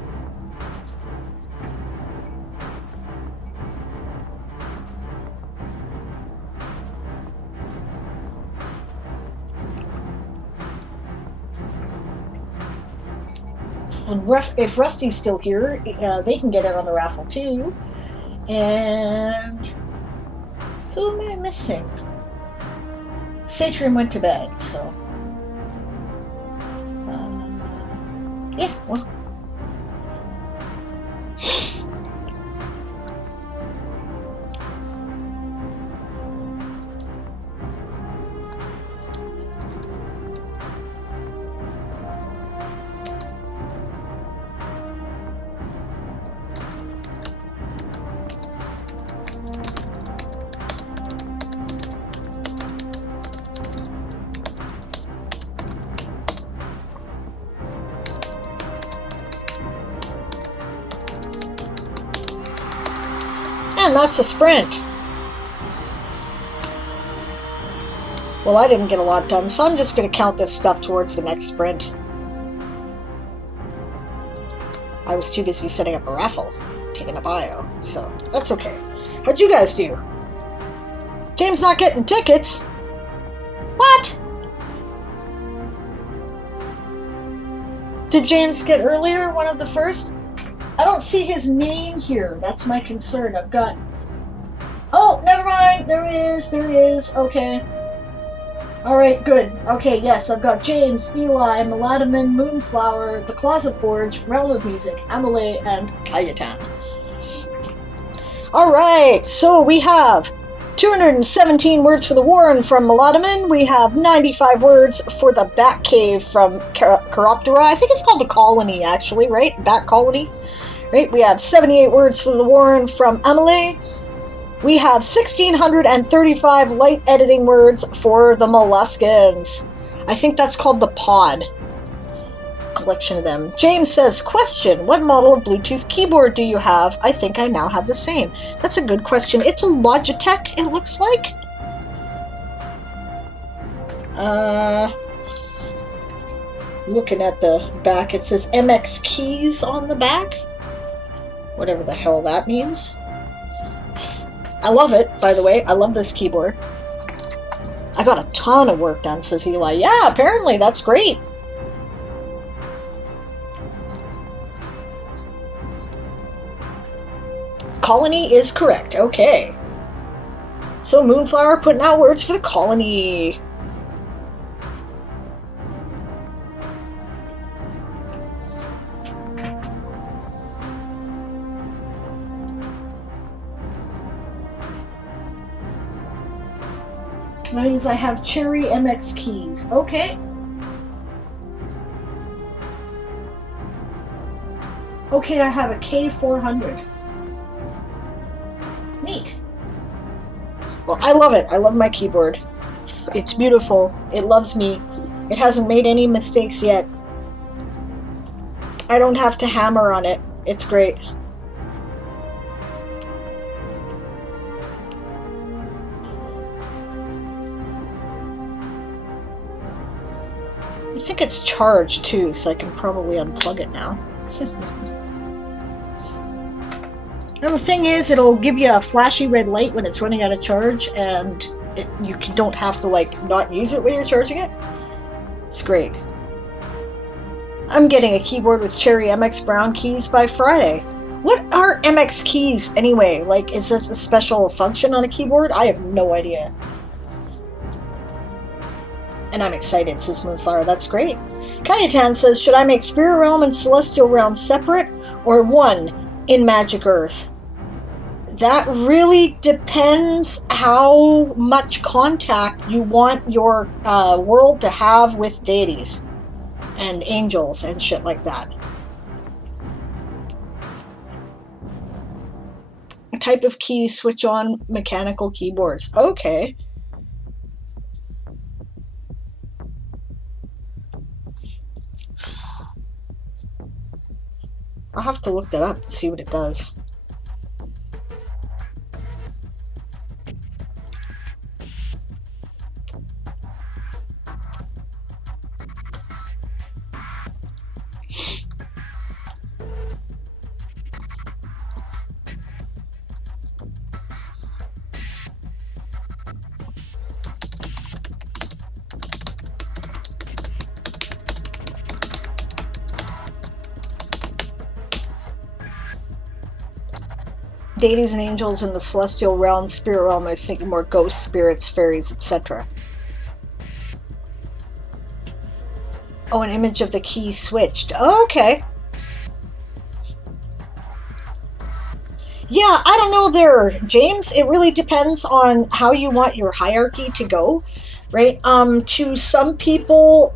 And if Rusty's still here, they can get it on the raffle too. And who am I missing? Satrium went to bed, so yeah, well. that's a sprint. Well, I didn't get a lot done, so I'm just going to count this stuff towards the next sprint. I was too busy setting up a raffle, taking a bio, so that's okay. How'd you guys do? James not getting tickets? What? Did James get earlier, one of the first? I don't see his name here. That's my concern. I've got... Oh, never mind. There he is. Okay. Alright, good. Okay, yes, I've got James, Eli, Melatonin, Moonflower, The Closet Forge, Realm of Music, Amelie, and Kayetan. Alright, so we have 217 words for the Warren from Melatonin. We have 95 words for the Bat Cave from Chiroptera. I think it's called the Colony, actually, right? Bat Colony. Right? We have 78 words for the Warren from Amelie. We have 1,635 light editing words for the Molluskins. I think that's called the Pod. Collection of them. James says, question, what model of Bluetooth keyboard do you have? I think I now have the same. That's a good question. It's a Logitech, it looks like. Looking at the back, it says MX Keys on the back. Whatever the hell that means. I love it, by the way. I love this keyboard. I got a ton of work done, says Eli. Yeah, apparently, that's great. Colony is correct. Okay. So, Moonflower putting out words for the Colony. That means I have Cherry MX keys. Okay. Okay, I have a K400. Neat. Well, I love it. I love my keyboard. It's beautiful. It loves me. It hasn't made any mistakes yet. I don't have to hammer on it. It's great. I think it's charged too, so I can probably unplug it now. And the thing is, it'll give you a flashy red light when it's running out of charge, and you don't have to, like, not use it when you're charging it. It's great. I'm getting a keyboard with Cherry MX Brown keys by Friday. What are MX keys anyway? Like, is it a special function on a keyboard? I have no idea. And I'm excited, says Moonflower. That's great. Kayetan says, should I make Spirit Realm and Celestial Realm separate, or one in Magic Earth? That really depends how much contact you want your world to have with deities and angels and shit like that. Type of key, switch on mechanical keyboards. Okay. I'll have to look that up and see what it does. Deities and angels in the celestial realm, spirit realm. I was thinking more ghosts, spirits, fairies, etc. Oh, an image of the key switched. Oh, okay. Yeah, I don't know there, James. It really depends on how you want your hierarchy to go, right? To some people,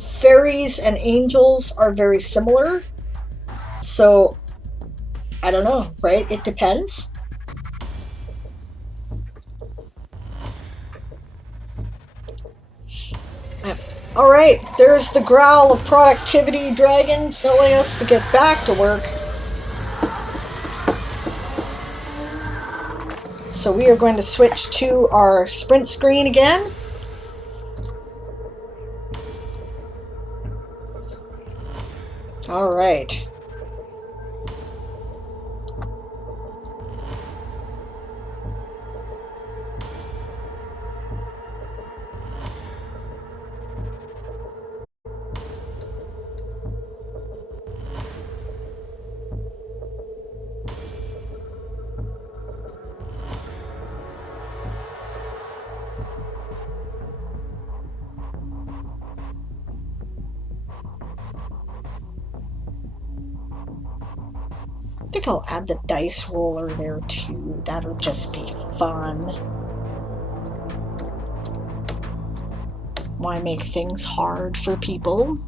fairies and angels are very similar. So, I don't know, right? It depends. Alright, there's the growl of productivity dragon telling us to get back to work. So we are going to switch to our sprint screen again. All right. I think I'll add the dice roller there too. That'll just be fun. Why make things hard for people?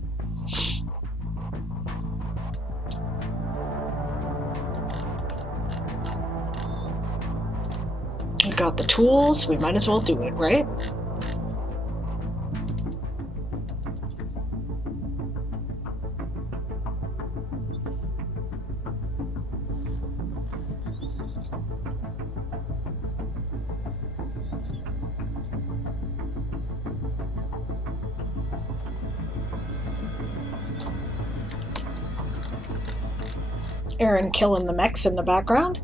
We've got the tools, we might as well do it, right? Aaron killing the mechs in the background.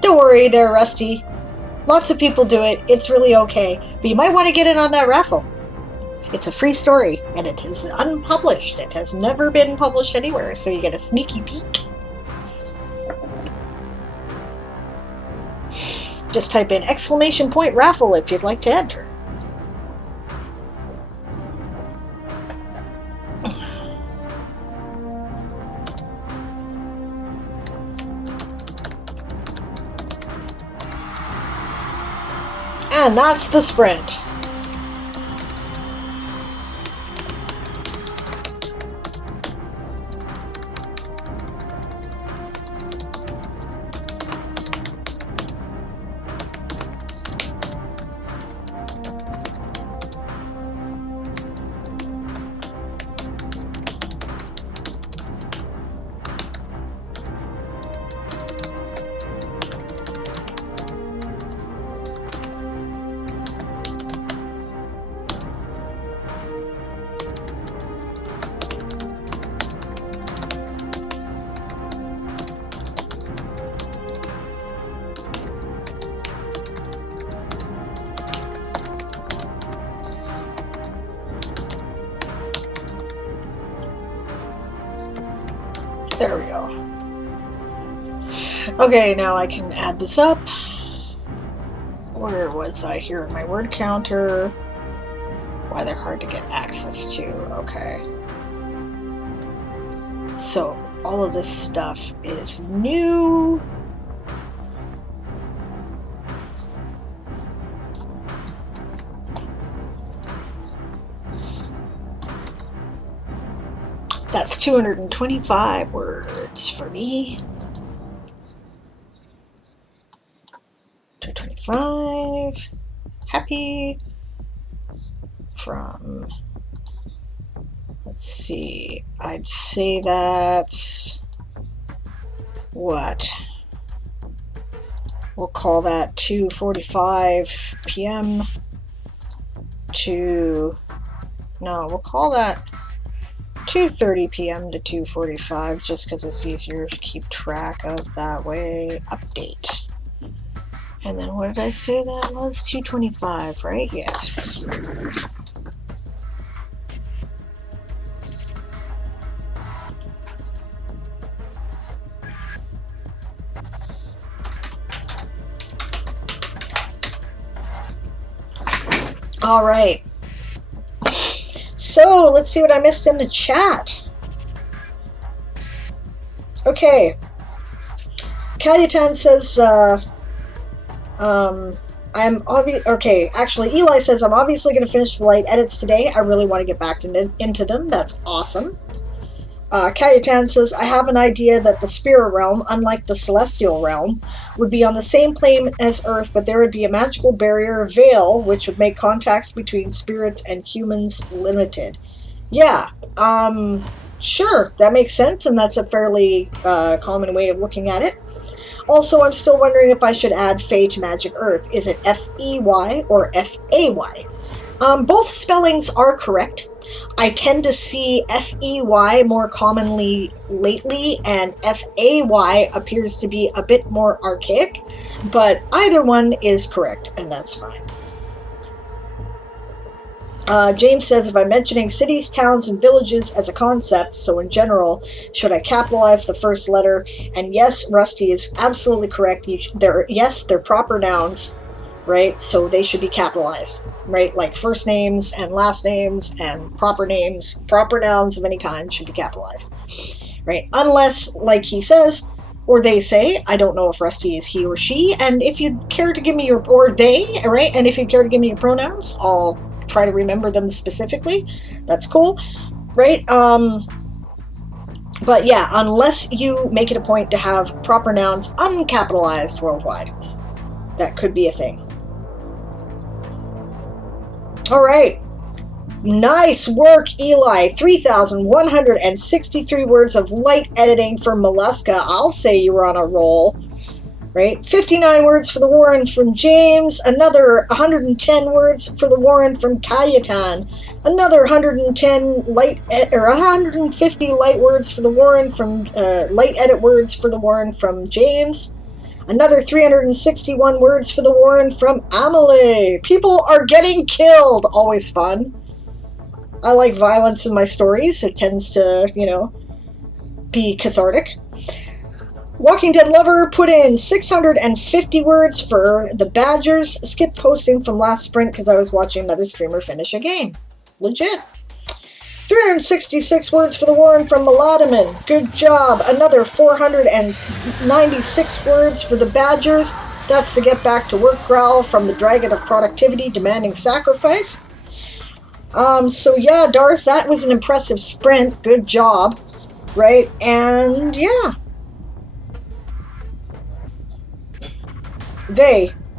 Don't worry there, Rusty. Lots of people do it. It's really okay. But you might want to get in on that raffle. It's a free story, and it is unpublished. It has never been published anywhere, so you get a sneaky peek. Just type in !raffle if you'd like to enter. And that's the sprint. There we go. Okay, now I can add this up. Where was I here in my word counter? Why they're hard to get access to. Okay. So, all of this stuff is new. That's 225 words for me. 225. Happy. From, let's see, I'd say that's, what? We'll call that 2:45 p.m. to, no, we'll call that 2:30 p.m. to 2:45, just because it's easier to keep track of that way. Update. And then what did I say that was? 2:25, right? Yes. All right. So, let's see what I missed in the chat. Okay. Calutan says, okay, actually, Eli says, I'm obviously going to finish the light edits today. I really want to get back into them. That's awesome. Calutan says, I have an idea that the spirit realm, unlike the celestial realm, would be on the same plane as Earth, but there would be a magical barrier veil, which would make contacts between spirits and humans limited. Yeah, sure, that makes sense, and that's a fairly common way of looking at it. Also, I'm still wondering if I should add Fey to Magic Earth. Is it F-E-Y or F-A-Y? Both spellings are correct. I tend to see F-E-Y more commonly lately, and F-A-Y appears to be a bit more archaic, but either one is correct, and that's fine. James says, if I'm mentioning cities, towns, and villages as a concept, so in general, should I capitalize the first letter? And yes, Rusty is absolutely correct. They're proper nouns, right? So they should be capitalized, right? Like first names and last names and proper names, proper nouns of any kind should be capitalized, right? Unless, like he says, or they say, I don't know if Rusty is he or she, and if you'd care to give me your, or they, right? And if you'd care to give me your pronouns, I'll try to remember them specifically. That's cool, right? But yeah, unless you make it a point to have proper nouns uncapitalized worldwide, that could be a thing. All right. Nice work, Eli. 3,163 words of light editing for Mollusca. I'll say you were on a roll. Right? 59 words for the Warren from James, another 110 words for the Warren from Cayetan, another 150 light words for the Warren from light edit words for the Warren from James, another 361 words for the Warren from Amelie. People are getting killed. Always fun. I like violence in my stories. It tends to, be cathartic. Walking Dead Lover put in 650 words for the Badgers. Skipped posting from last sprint because I was watching another streamer finish a game. Legit. 366 words for the Warren from Melodiman. Good job. Another 496 words for the Badgers. That's the get back to work growl from the Dragon of Productivity demanding sacrifice. So yeah, Darth, that was an impressive sprint. Good job. Right? And yeah.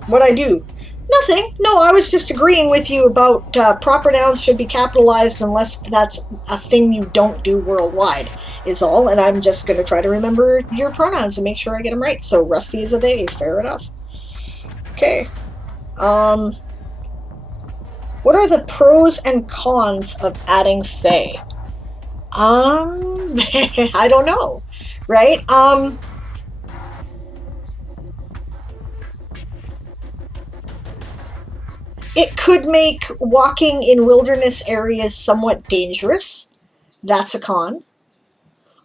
What I do? Nothing. No, I was just agreeing with you about proper nouns should be capitalized unless that's a thing you don't do worldwide, is all. And I'm just going to try to remember your pronouns and make sure I get them right. So Rusty is a they. Fair enough. Okay. What are the pros and cons of adding Fae? I don't know. Right? It could make walking in wilderness areas somewhat dangerous. That's a con.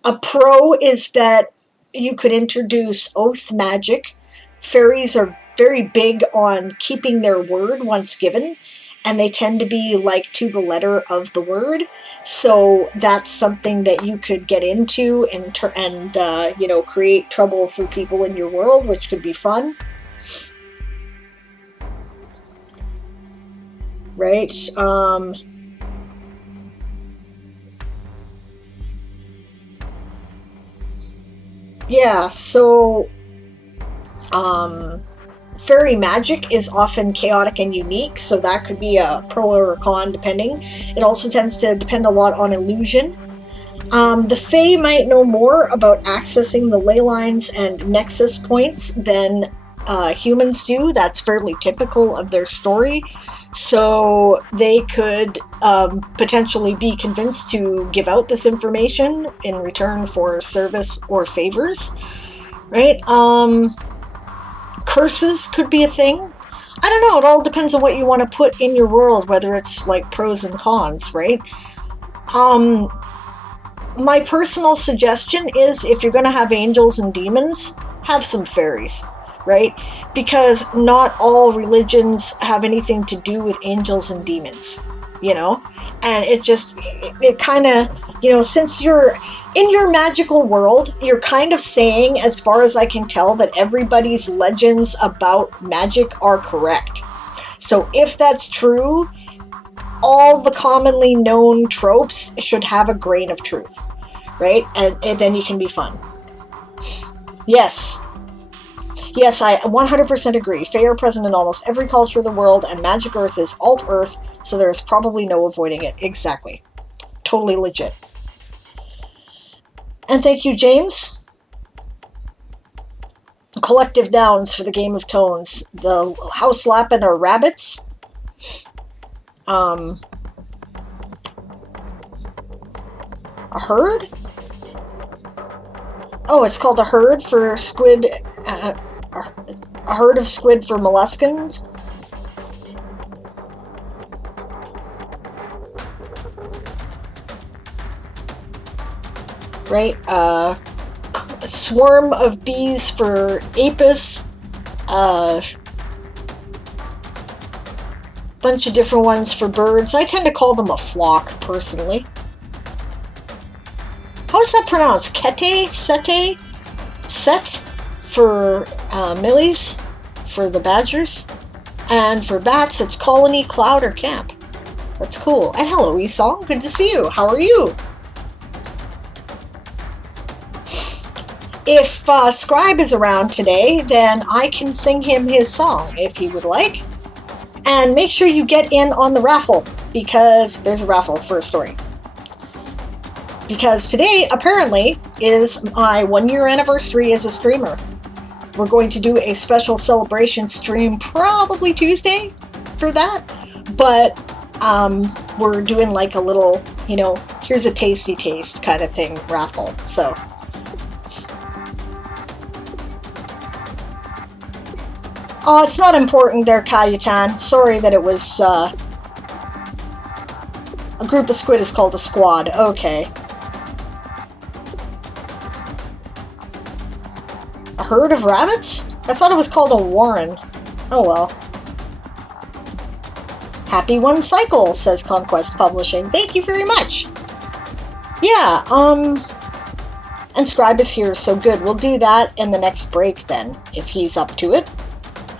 A pro is that you could introduce oath magic. Fairies are very big on keeping their word once given, and they tend to be like to the letter of the word. So that's something that you could get into and create trouble for people in your world, which could be fun. Right? Yeah, so fairy magic is often chaotic and unique, so that could be a pro or a con depending. It also tends to depend a lot on illusion. The Fae might know more about accessing the ley lines and nexus points than humans do. That's fairly typical of their story. So they could potentially be convinced to give out this information in return for service or favors, right? Curses could be a thing. I don't know. It all depends on what you want to put in your world, whether it's like pros and cons, right? My personal suggestion is if you're going to have angels and demons, have some fairies. Right? Because not all religions have anything to do with angels and demons, and it kind of, since you're in your magical world, you're kind of saying, as far as I can tell, that everybody's legends about magic are correct. So if that's true, all the commonly known tropes should have a grain of truth, right? And then you can be fun. Yes, I 100% agree. Fae are present in almost every culture of the world, and Magic Earth is alt-Earth, so there is probably no avoiding it. Exactly. Totally legit. And thank you, James. Collective nouns for the Game of Tones. The house lappin' are rabbits. A herd? Oh, it's called a herd for squid... a herd of squid for molluscans. right? A swarm of bees for apis, bunch of different ones for birds. I tend to call them a flock, personally. How is that pronounced? Kete? Sete? Set? For millies? For the badgers? And for bats, it's colony, cloud, or camp. That's cool. And hello, Esau. Good to see you. How are you? If Scribe is around today, then I can sing him his song if he would like. And make sure you get in on the raffle, because there's a raffle for a story. Because today, apparently, is my 1-year anniversary as a streamer. We're going to do a special celebration stream probably Tuesday for that. But we're doing like a little, you know, here's a tasty taste kind of thing raffle. So oh, it's not important there, Kayutan. Sorry that it was a group of squid is called a squad. Okay. A herd of rabbits? I thought it was called a warren. Oh well. Happy one cycle, says Conquest Publishing. Thank you very much. Yeah, and Scribe is here, so good. We'll do that in the next break then, if he's up to it.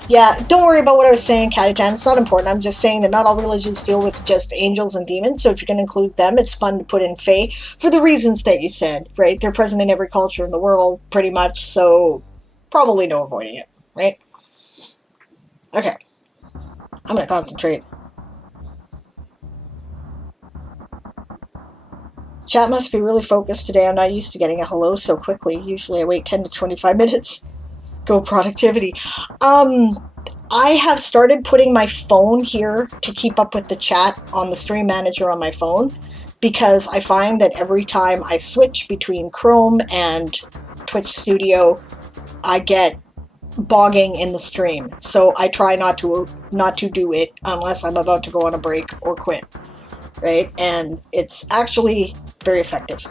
Yeah, don't worry about what I was saying, Kayutan. It's not important. I'm just saying that not all religions deal with just angels and demons, so if you can include them, it's fun to put in Fae for the reasons that you said, right? They're present in every culture in the world, pretty much, so probably no avoiding it, right? Okay. I'm going to concentrate. Chat must be really focused today. I'm not used to getting a hello so quickly. Usually I wait 10 to 25 minutes. Go productivity. I have started putting my phone here to keep up with the chat on the stream manager on my phone, because I find that every time I switch between Chrome and Twitch Studio, I get bogging in the stream. So I try not to do it unless I'm about to go on a break or quit, right? And it's actually very effective.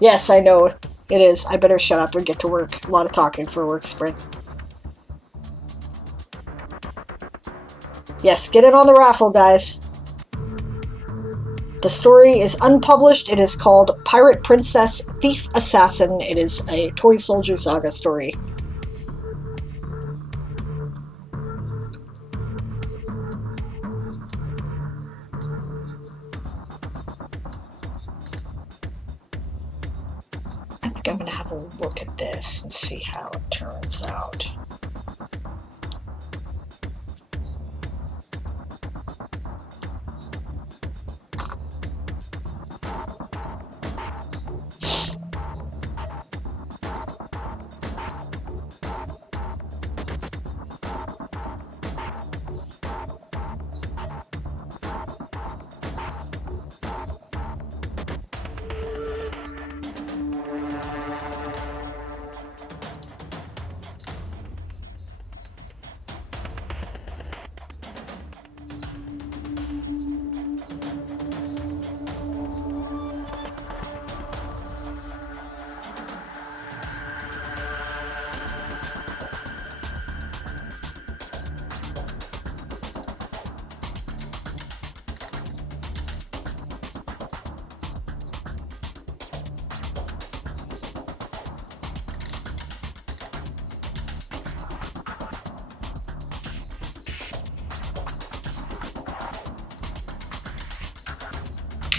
Yes, I know it is. I better shut up and get to work. A lot of talking for a work sprint. Yes, get in on the raffle, guys. The story is unpublished. It is called Pirate Princess Thief Assassin. It is a Toy Soldier Saga story. I think I'm going to have a look at this and see how it turns out.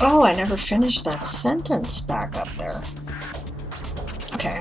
Oh, I never finished that sentence back up there. Okay.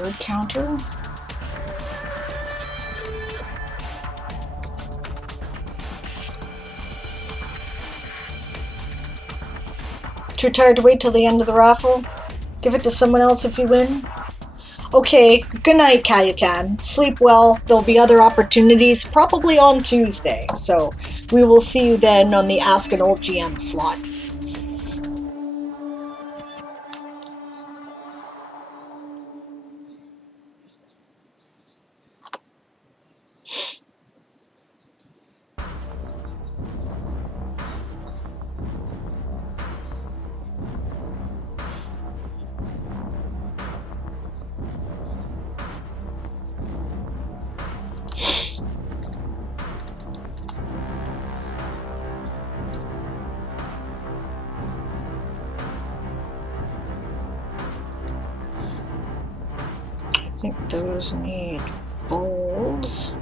word counter. Too tired to wait till the end of the raffle? Give it to someone else if you win? Okay, good night, Kayetan. Sleep well. There'll be other opportunities, probably on Tuesday. So we will see you then on the Ask an Old GM slot. I think those need bowls.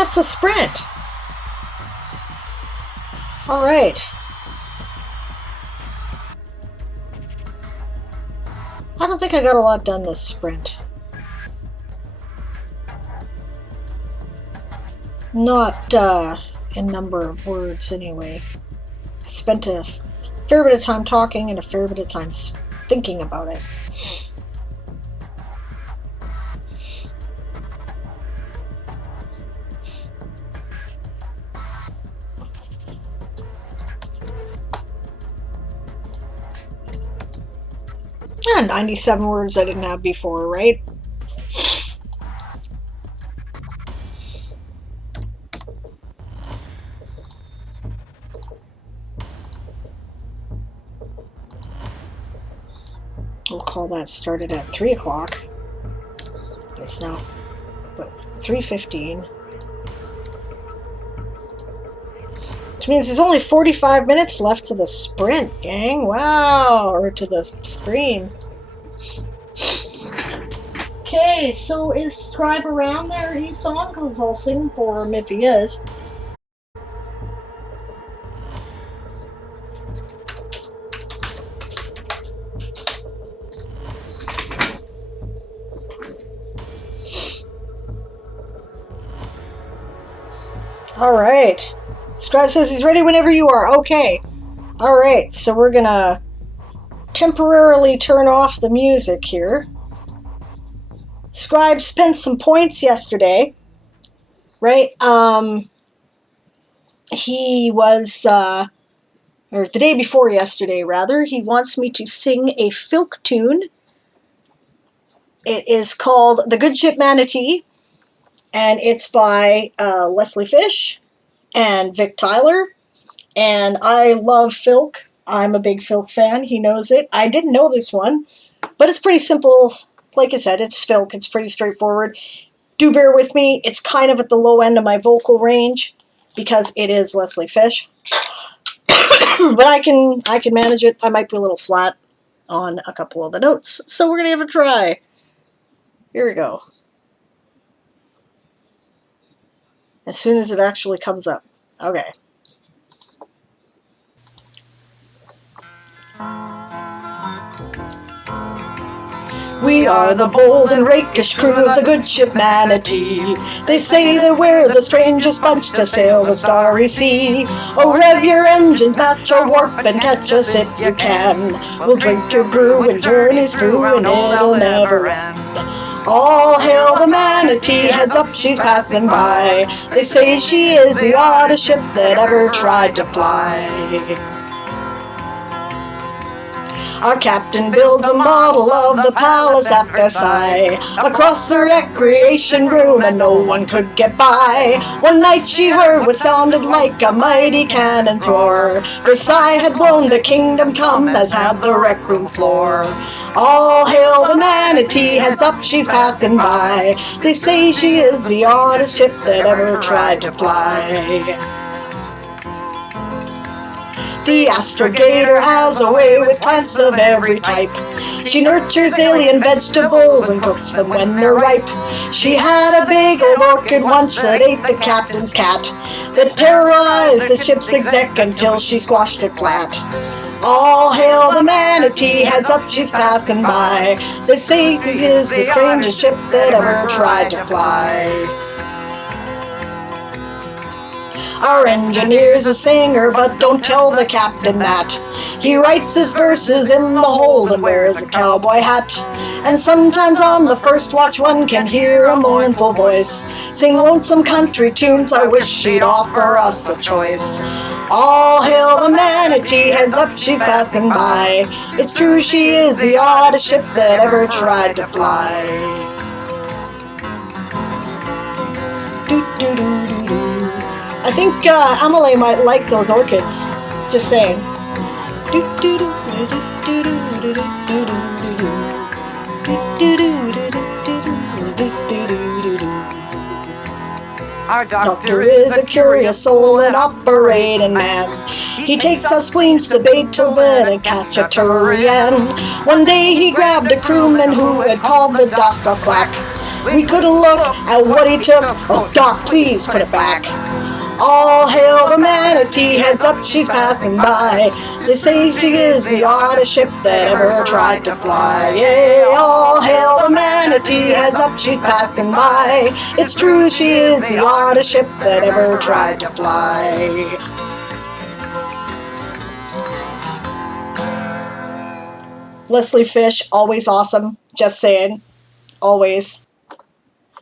that's a sprint. All right. I don't think I got a lot done this sprint. Not in number of words, anyway. I spent a fair bit of time talking and a fair bit of time thinking about it. Yeah, 97 words I didn't have before, right? We'll call that started at 3 o'clock. It's now, what, 3:15. Which means there's only 45 minutes left to the sprint, gang. Wow, or to the stream. Okay, so is Scribe around there, Esong? Because I'll sing for him if he is. Alright. Scribe says he's ready whenever you are. Okay. Alright, so we're gonna temporarily turn off the music here. Scribe spent some points yesterday. Right? He was, or the day before yesterday, rather. He wants me to sing a filk tune. It is called The Good Ship Manatee. And it's by Leslie Fish and Vic Tyler. And I love Filk. I'm a big Filk fan. He knows it. I didn't know this one, but it's pretty simple. Like I said, it's Filk. It's pretty straightforward. Do bear with me. It's kind of at the low end of my vocal range because it is Leslie Fish. But I can manage it. I might be a little flat on a couple of the notes. So we're going to give it a try. Here we go. As soon as it actually comes up. Okay. We are the bold and rakish crew of the good ship Manatee. They say that we're the strangest bunch to sail the starry sea. Oh, rev your engines, match our warp, and catch us if you can. We'll drink your brew and journeys through, and it'll never end. All hail the Manatee, heads up, she's passing by. They say she is the oddest ship that ever tried to fly. Our captain builds a model of the palace at Versailles, across the recreation room, and no one could get by. One night she heard what sounded like a mighty cannon's roar. Versailles had blown to kingdom come, as had the rec room floor. All hail the Manatee, heads up, she's passing by. They say she is the oddest ship that ever tried to fly. The astrogator has a way with plants of every type. She nurtures alien vegetables and cooks them when they're ripe. She had a big old orchid once that ate the captain's cat, that terrorized the ship's exec until she squashed it flat. All hail the Manatee, heads up, she's passing by. They say it is the strangest ship that ever tried to fly. Our engineer's a singer, but don't tell the captain that. He writes his verses in the hold and wears a cowboy hat. And sometimes on the first watch one can hear a mournful voice sing lonesome country tunes. I wish she'd offer us a choice. All hail the Manatee, heads up, she's passing by. It's true she is the oddest ship that ever tried to fly. Do-do-do-do-do. I think Amelie might like those orchids. Just saying. Our doctor is a curious soul, an operating man. He takes our spleens to Beethoven and Cacciaturian. One day he grabbed a crewman who had called the doc a quack. We couldn't look at what he took. Oh, Doc, please put it back. All hail the manatee, heads up, she's passing by. They say she is the oddest ship that ever tried to fly. Yay, all hail the manatee, heads up, she's passing by. It's true, she is the oddest ship that ever tried to fly. Leslie Fish, always awesome. Just saying. Always.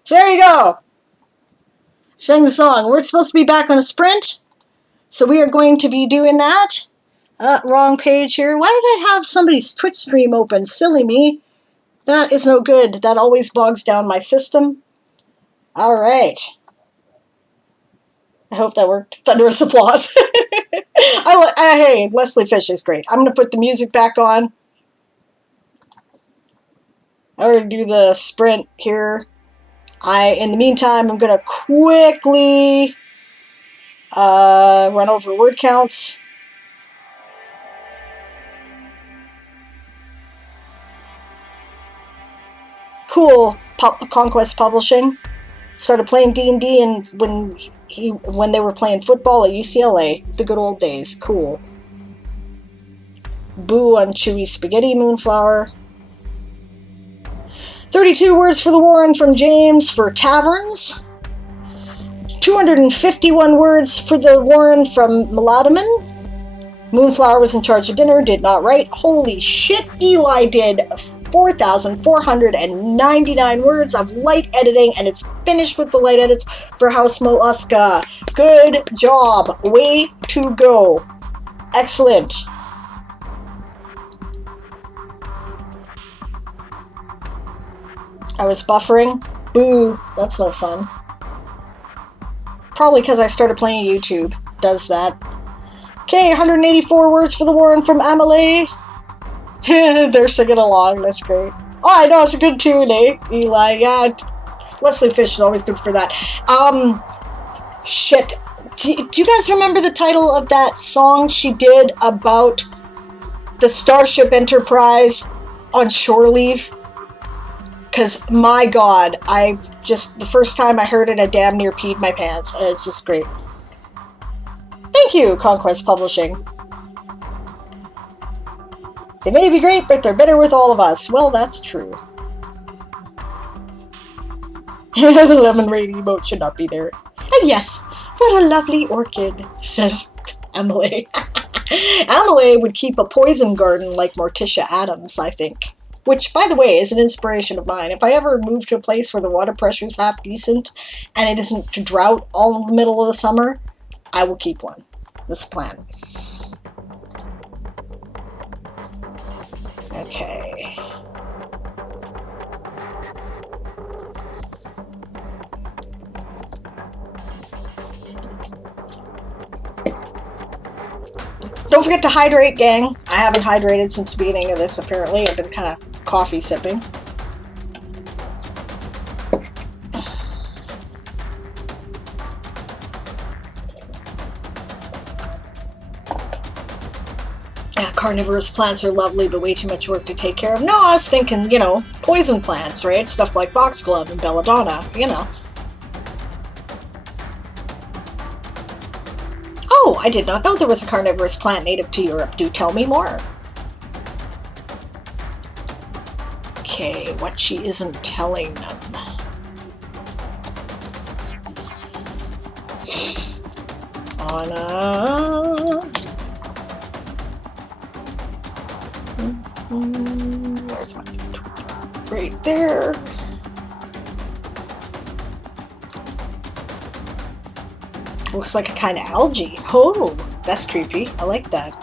So there you go. Sang the song. We're supposed to be back on a sprint, so we are going to be doing that. Wrong page here. Why did I have somebody's Twitch stream open? Silly me. That is no good. That always bogs down my system. All right. I hope that worked. Thunderous applause. Hey, Leslie Fish is great. I'm going to put the music back on. I'm going to do the sprint here. In the meantime, I'm going to quickly run over word counts. Cool. Conquest Publishing started playing D&D and when they were playing football at UCLA, the good old days. Cool. Boo on Chewy Spaghetti Moonflower. 32 words for the Warren from James for taverns. 251 words for the Warren from Melodiman. Moonflower was in charge of dinner, did not write. Holy shit, Eli did 4,499 words of light editing and is finished with the light edits for House Mollusca. Good job. Way to go. Excellent. I was buffering. Boo. That's no fun. Probably because I started playing YouTube. Does that. Okay, 184 words for the Warren from Amelie. They're singing along. That's great. Oh, I know. It's a good tune, eh? Eli. Yeah. Leslie Fish is always good for that. Shit. Do you guys remember the title of that song she did about the Starship Enterprise on shore leave? Because, my God, the first time I heard it, I damn near peed my pants. And it's just great. Thank you, Conquest Publishing. They may be great, but they're better with all of us. Well, that's true. The lemon rain emote should not be there. And yes, what a lovely orchid, says Emily. Emily would keep a poison garden like Morticia Adams, I think. Which, by the way, is an inspiration of mine. If I ever move to a place where the water pressure is half decent and it isn't drought all in the middle of the summer, I will keep one. That's the plan. Okay. Don't forget to hydrate, gang. I haven't hydrated since the beginning of this, apparently. I've been kind of coffee sipping. Yeah, carnivorous plants are lovely, but way too much work to take care of. No, I was thinking, poison plants, right? Stuff like foxglove and belladonna, Oh, I did not know there was a carnivorous plant native to Europe. Do tell me more. Okay, what she isn't telling them. Anna. Where's my... Right there. Looks like a kind of algae. Oh, that's creepy. I like that.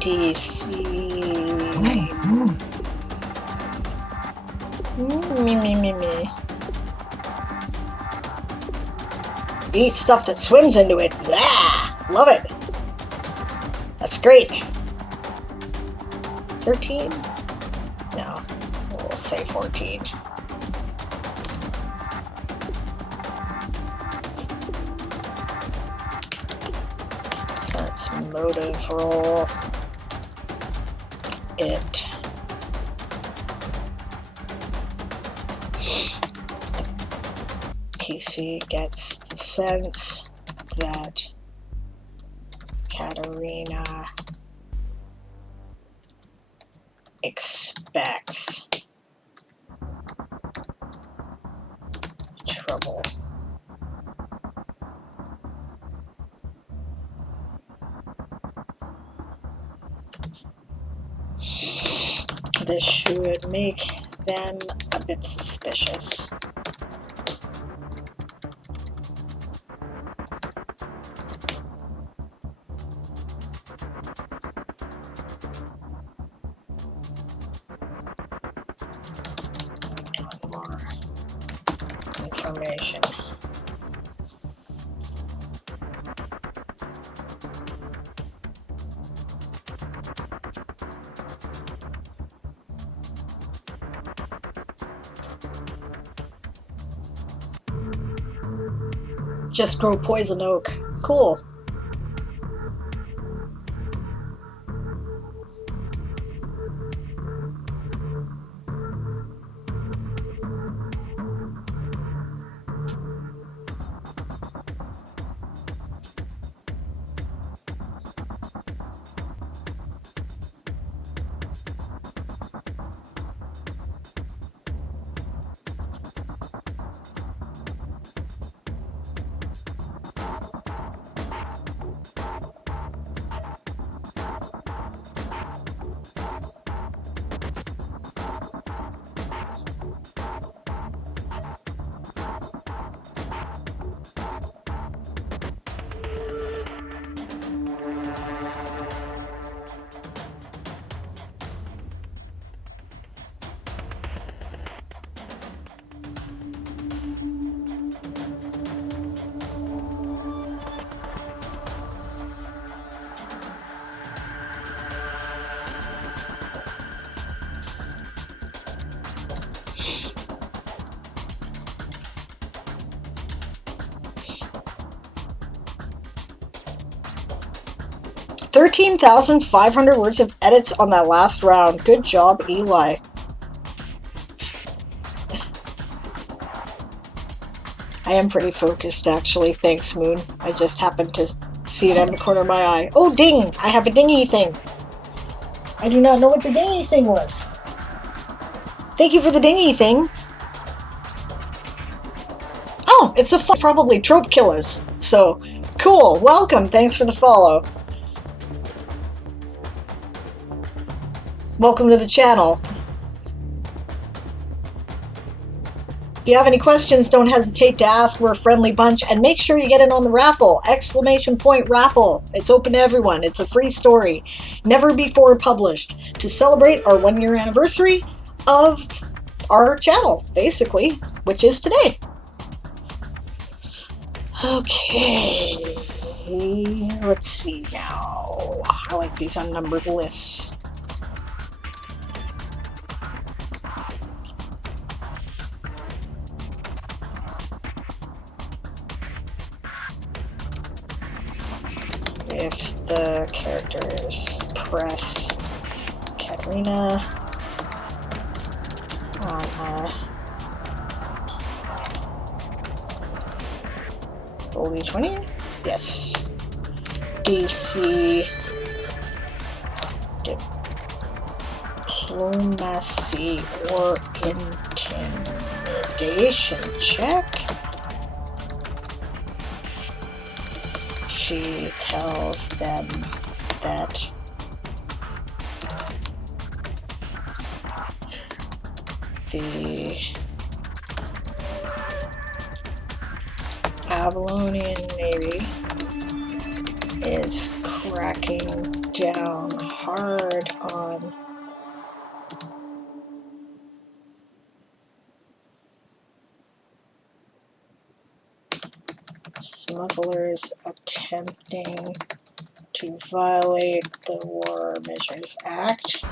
DC. Me. Eat stuff that swims into it. Yeah, love it. That's great. 13? No, we'll say 14. So that's motive roll. It. PC gets the sense that Katerina expects trouble. This should make them a bit suspicious. More information. Just grow poison oak. Cool. $13,500 words of edits on that last round. Good job, Eli. I am pretty focused, actually. Thanks, Moon. I just happened to see it on the corner of my eye. Oh, ding! I have a dingy thing. I do not know what the dingy thing was. Thank you for the dingy thing. Oh, it's a probably trope killers. So, cool. Welcome. Thanks for the follow. Welcome to the channel. If you have any questions, don't hesitate to ask. We're a friendly bunch. And make sure you get in on the raffle. Exclamation point raffle. It's open to everyone. It's a free story. Never before published. To celebrate our 1-year anniversary of our channel, basically, which is today. Okay. Let's see now. I like these unnumbered lists. If the characters press Katerina on roll d20, yes. DC diplomacy or intimidation check. She tells them that the Avalonian Navy is cracking down hard on smugglers attempting to violate the War Measures Act,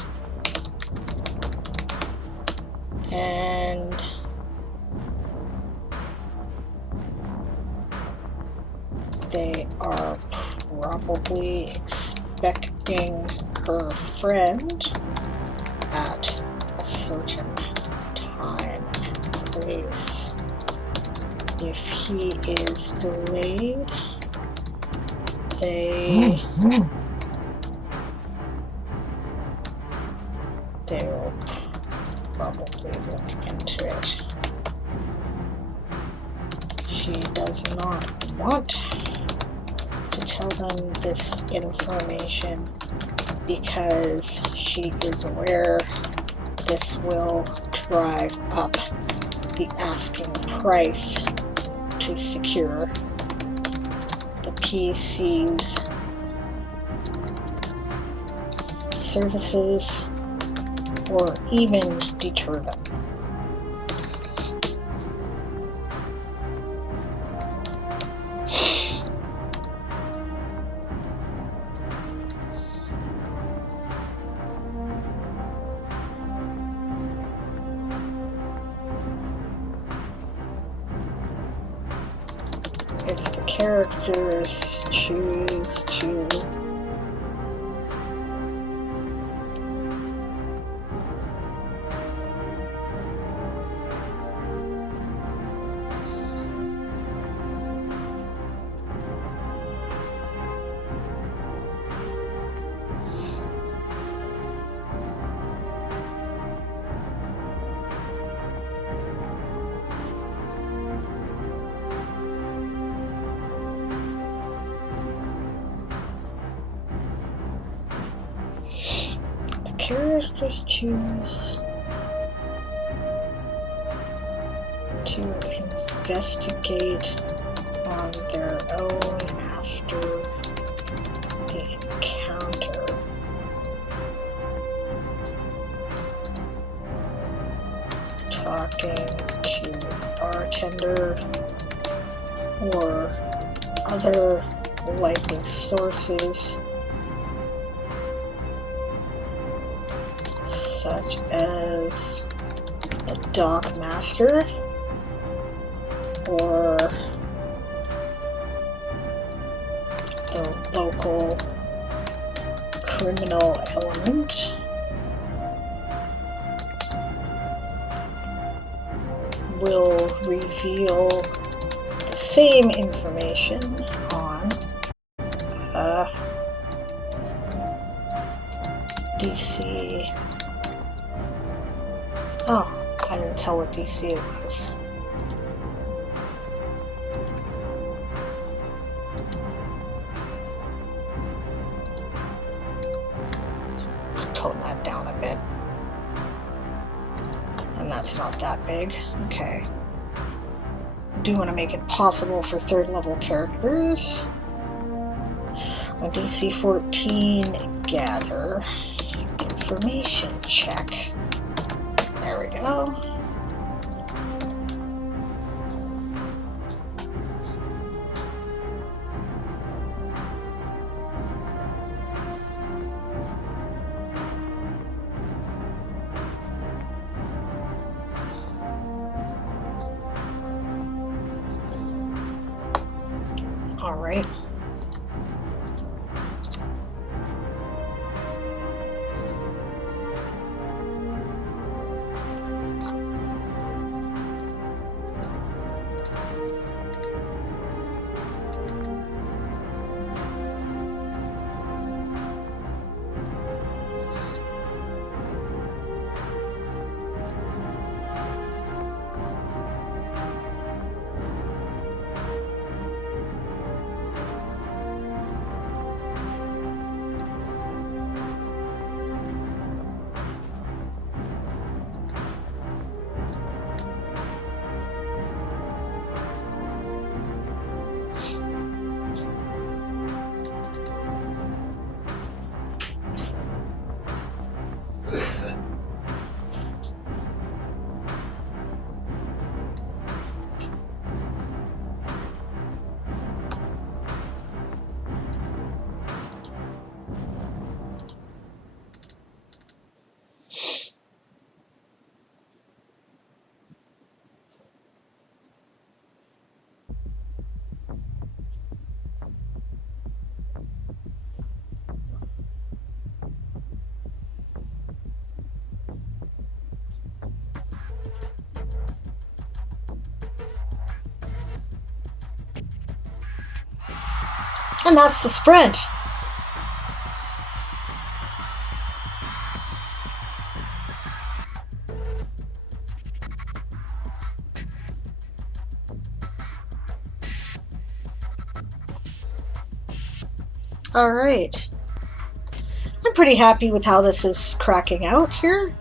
and they are probably expecting her friend at a certain time and place If he is delayed, they'll probably look into it. She does not want to tell them this information because she is aware this will drive up the asking price to secure the PC's services or even deter them. If the characters choose to choose to investigate on their own after the encounter. Talking to the bartender or other likely sources such as the dock master or the local criminal element will reveal the same information on DC. Oh, I didn't tell what DC it was. Tone that down a bit. And that's not that big. Okay. I do want to make it possible for third level characters. On DC 14, gather information check. There we go. All right. And that's the sprint. All right. I'm pretty happy with how this is cracking out here.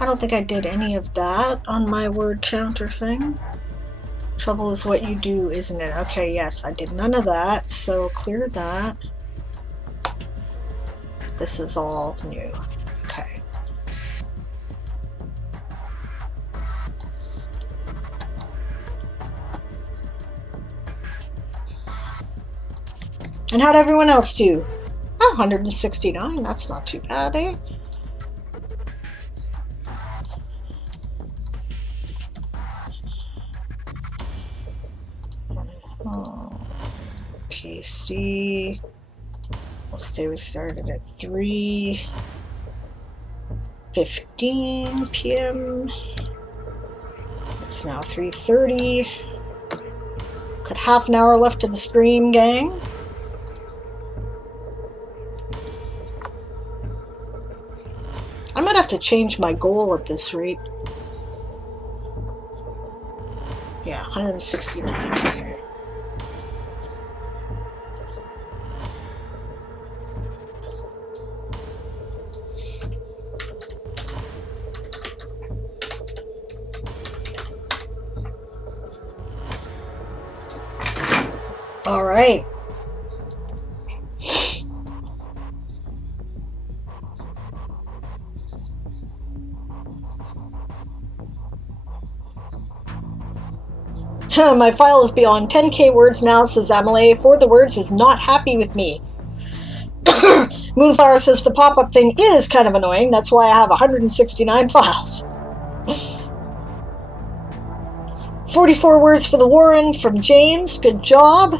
I don't think I did any of that on my word counter thing. Trouble is what you do, isn't it? Okay, yes, I did none of that, so clear that. This is all new. Okay. And how'd everyone else do? Oh, 169, that's not too bad, eh? PC. We'll say we started at 3:15 p.m. It's now 3:30. Got half an hour left of the stream, gang. I might have to change my goal at this rate. Yeah, 169. All right. My file is beyond 10k words now, says Amelie. For the words is not happy with me. Moonflower says the pop-up thing is kind of annoying. That's why I have 169 files. 44 words for the Warren from James. Good job.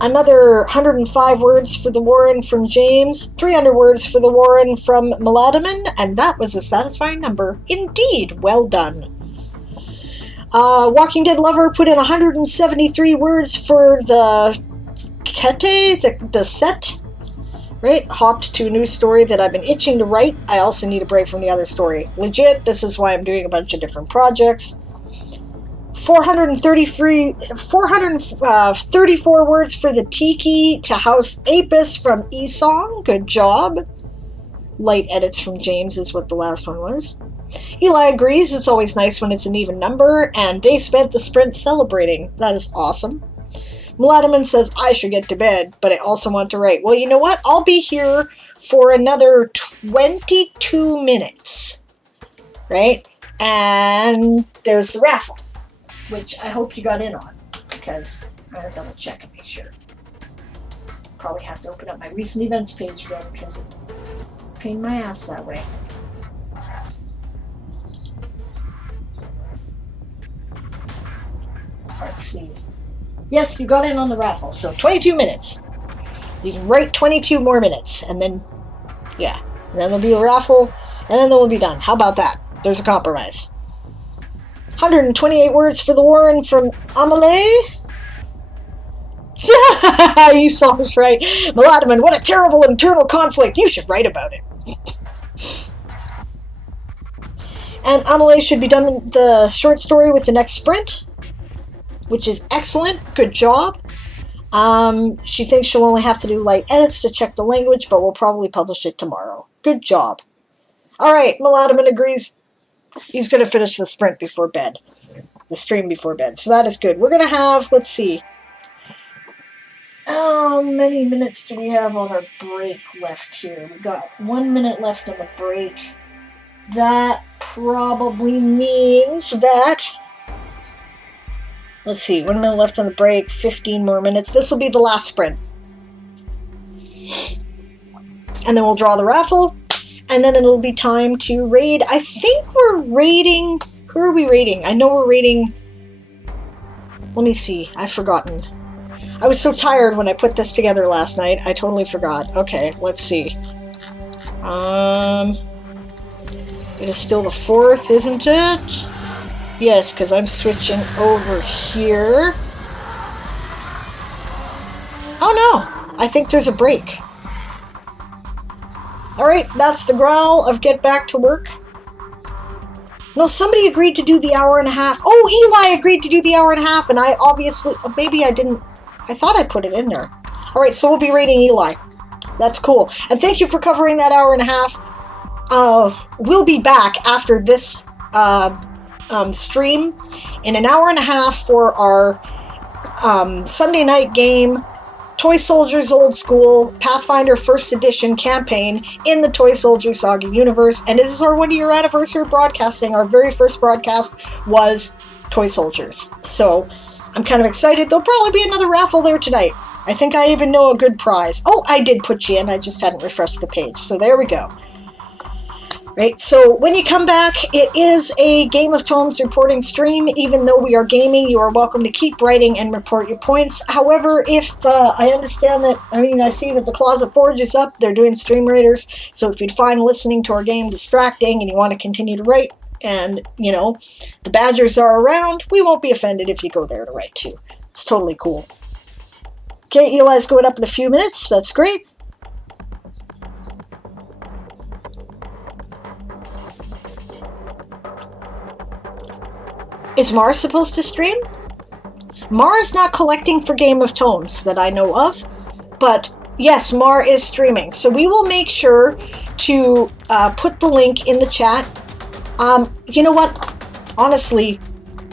Another 105 words for the Warren from James. 300 words for the Warren from Meladaman. And that was a satisfying number. Indeed. Well done. Walking Dead Lover put in 173 words for the Kete, the set. Right? Hopped to a new story that I've been itching to write. I also need a break from the other story. Legit, this is why I'm doing a bunch of different projects. 434 words for the Tiki to House Apis from Esong. Good job. Light edits from James is what the last one was. Eli agrees it's always nice when it's an even number, and they spent the sprint celebrating. That is awesome. Meladaman says, I should get to bed, but I also want to write. Well, you know what? I'll be here for another 22 minutes. Right? And there's the raffle, which I hope you got in on, because I'm going to double check and make sure. Probably have to open up my recent events page again, because it pained my ass that way. Let's see. Yes, you got in on the raffle, so 22 minutes. You can write 22 more minutes, and then, yeah. And then there'll be a raffle, and then we'll be done. How about that? There's a compromise. 128 words for the Warren from Amelie. You saw us right. Meladaman, what a terrible internal conflict. You should write about it. And Amelie should be done the short story with the next sprint, which is excellent. Good job. She thinks she'll only have to do light edits to check the language, but we'll probably publish it tomorrow. Good job. All right, Meladaman agrees he's going to finish the sprint before bed. The stream before bed. So that is good. We're going to have, let's see. How many minutes do we have on our break left here? We got 1 minute left on the break. That probably means that... Let's see, 1 minute left on the break, 15 more minutes. This will be the last sprint. And then we'll draw the raffle, and then it'll be time to raid. I think we're raiding... Who are we raiding? I know we're raiding... Let me see, I've forgotten. I was so tired when I put this together last night, I totally forgot. Okay, let's see. It is still the 4th, isn't it? Yes, because I'm switching over here. Oh no, I think there's a break. Alright, that's the growl of get back to work. No, somebody agreed to do the hour and a half. Oh, Eli agreed to do the hour and a half, and I obviously, maybe I didn't, I thought I put it in there. Alright, so we'll be rating Eli. That's cool. And thank you for covering that hour and a half. We'll be back after this stream in an hour and a half for our Sunday night game, Toy Soldiers Old School Pathfinder First Edition campaign in the Toy Soldiers Saga universe. And it is our 1 year anniversary of broadcasting. Our very first broadcast was Toy Soldiers. So I'm kind of excited. There'll probably be another raffle there tonight. I think I even know a good prize. Oh, I did put you in. I just hadn't refreshed the page. So there we go. Right, so when you come back, it is a Game of Tomes reporting stream. Even though we are gaming, you are welcome to keep writing and report your points. However, if I understand that, I see that the Closet Forge is up. They're doing stream raiders. So if you'd find listening to our game distracting and you want to continue to write, and, the badgers are around, we won't be offended if you go there to write too. It's totally cool. Okay, Eli's going up in a few minutes. That's great. Is Mars supposed to stream? Mars not collecting for Game of Tomes that I know of, but yes, Mar is streaming. So we will make sure to put the link in the chat. You know what? Honestly,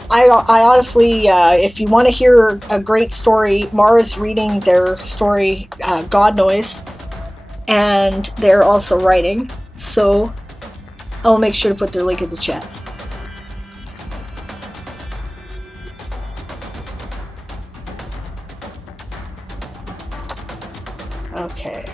I honestly, if you want to hear a great story, Mar is reading their story, God Noise, and they're also writing. So I'll make sure to put their link in the chat. Okay.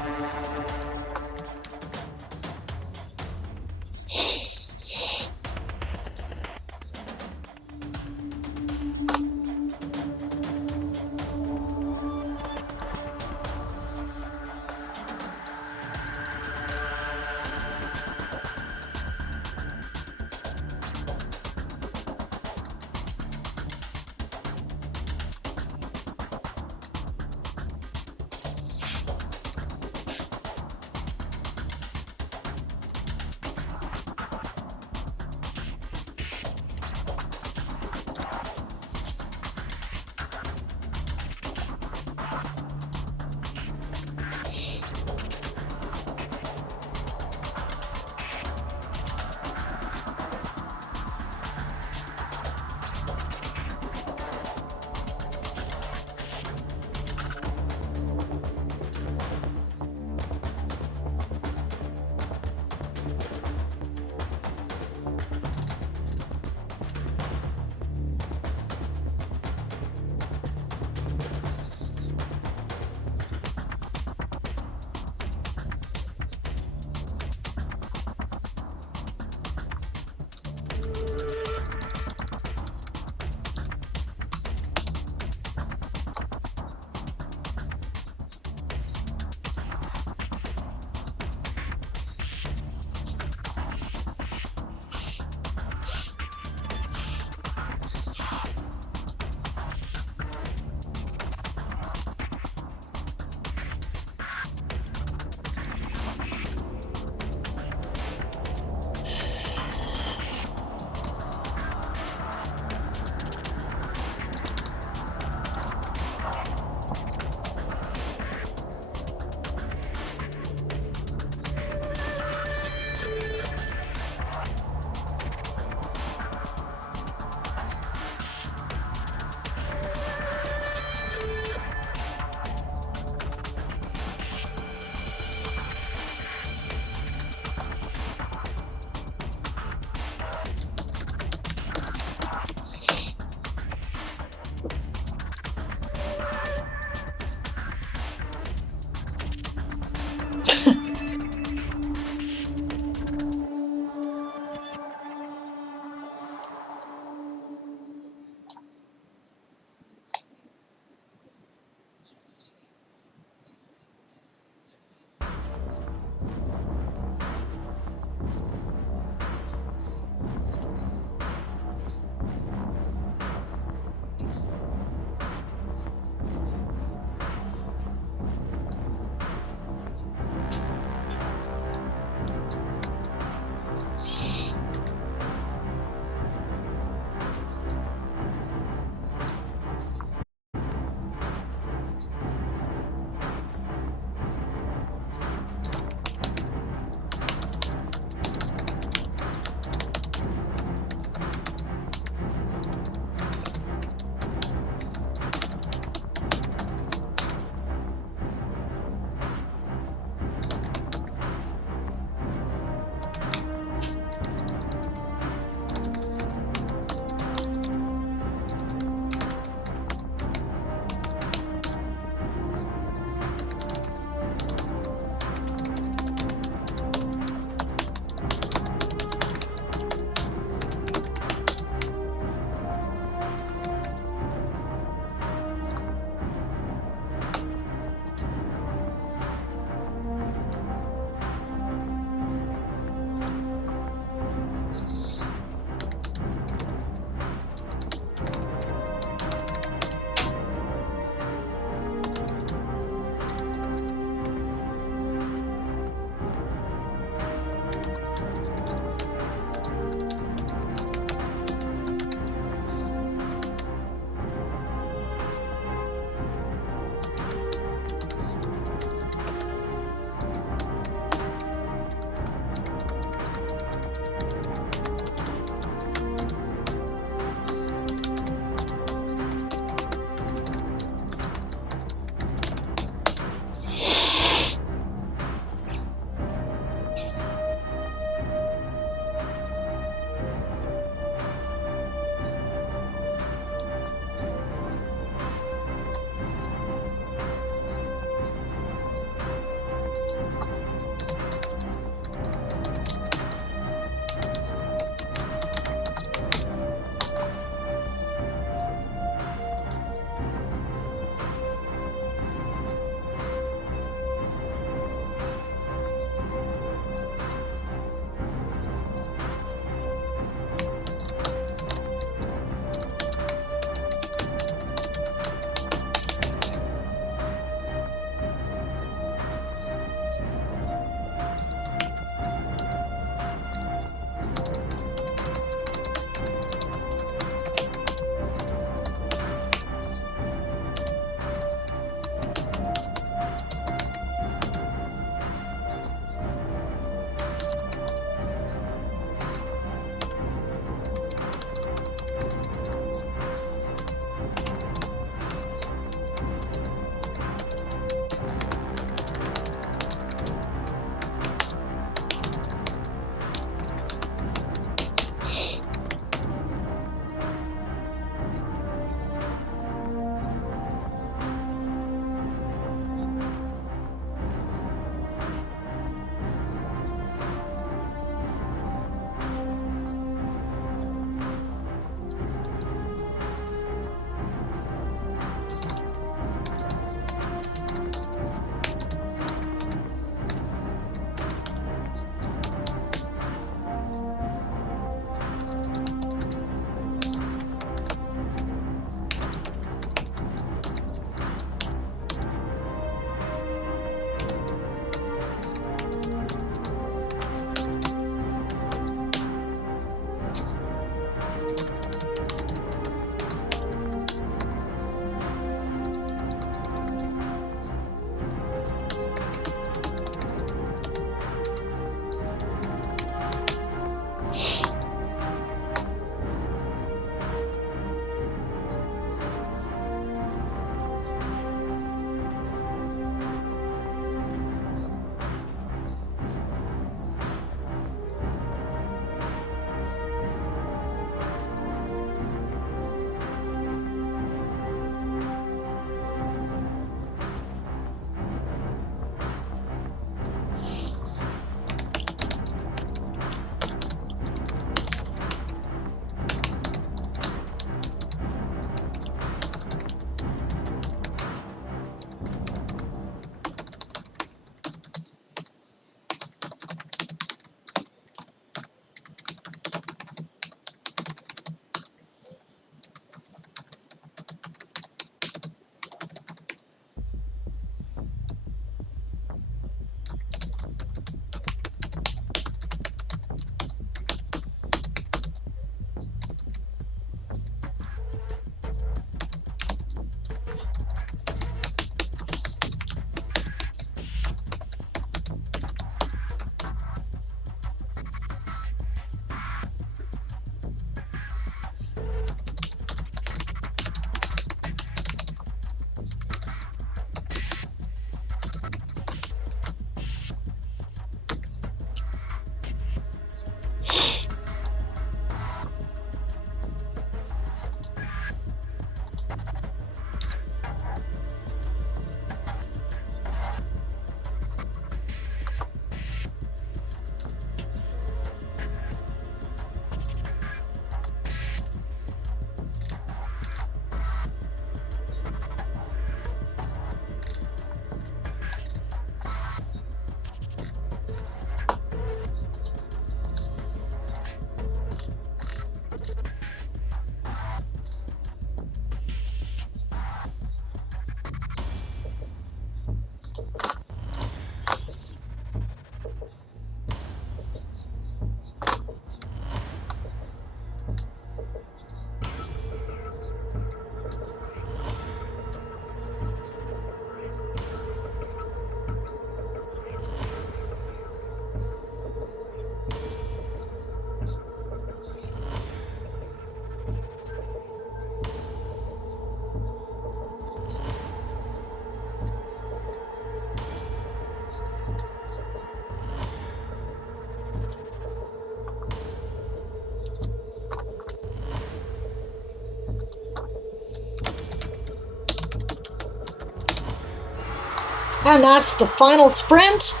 And that's the final sprint.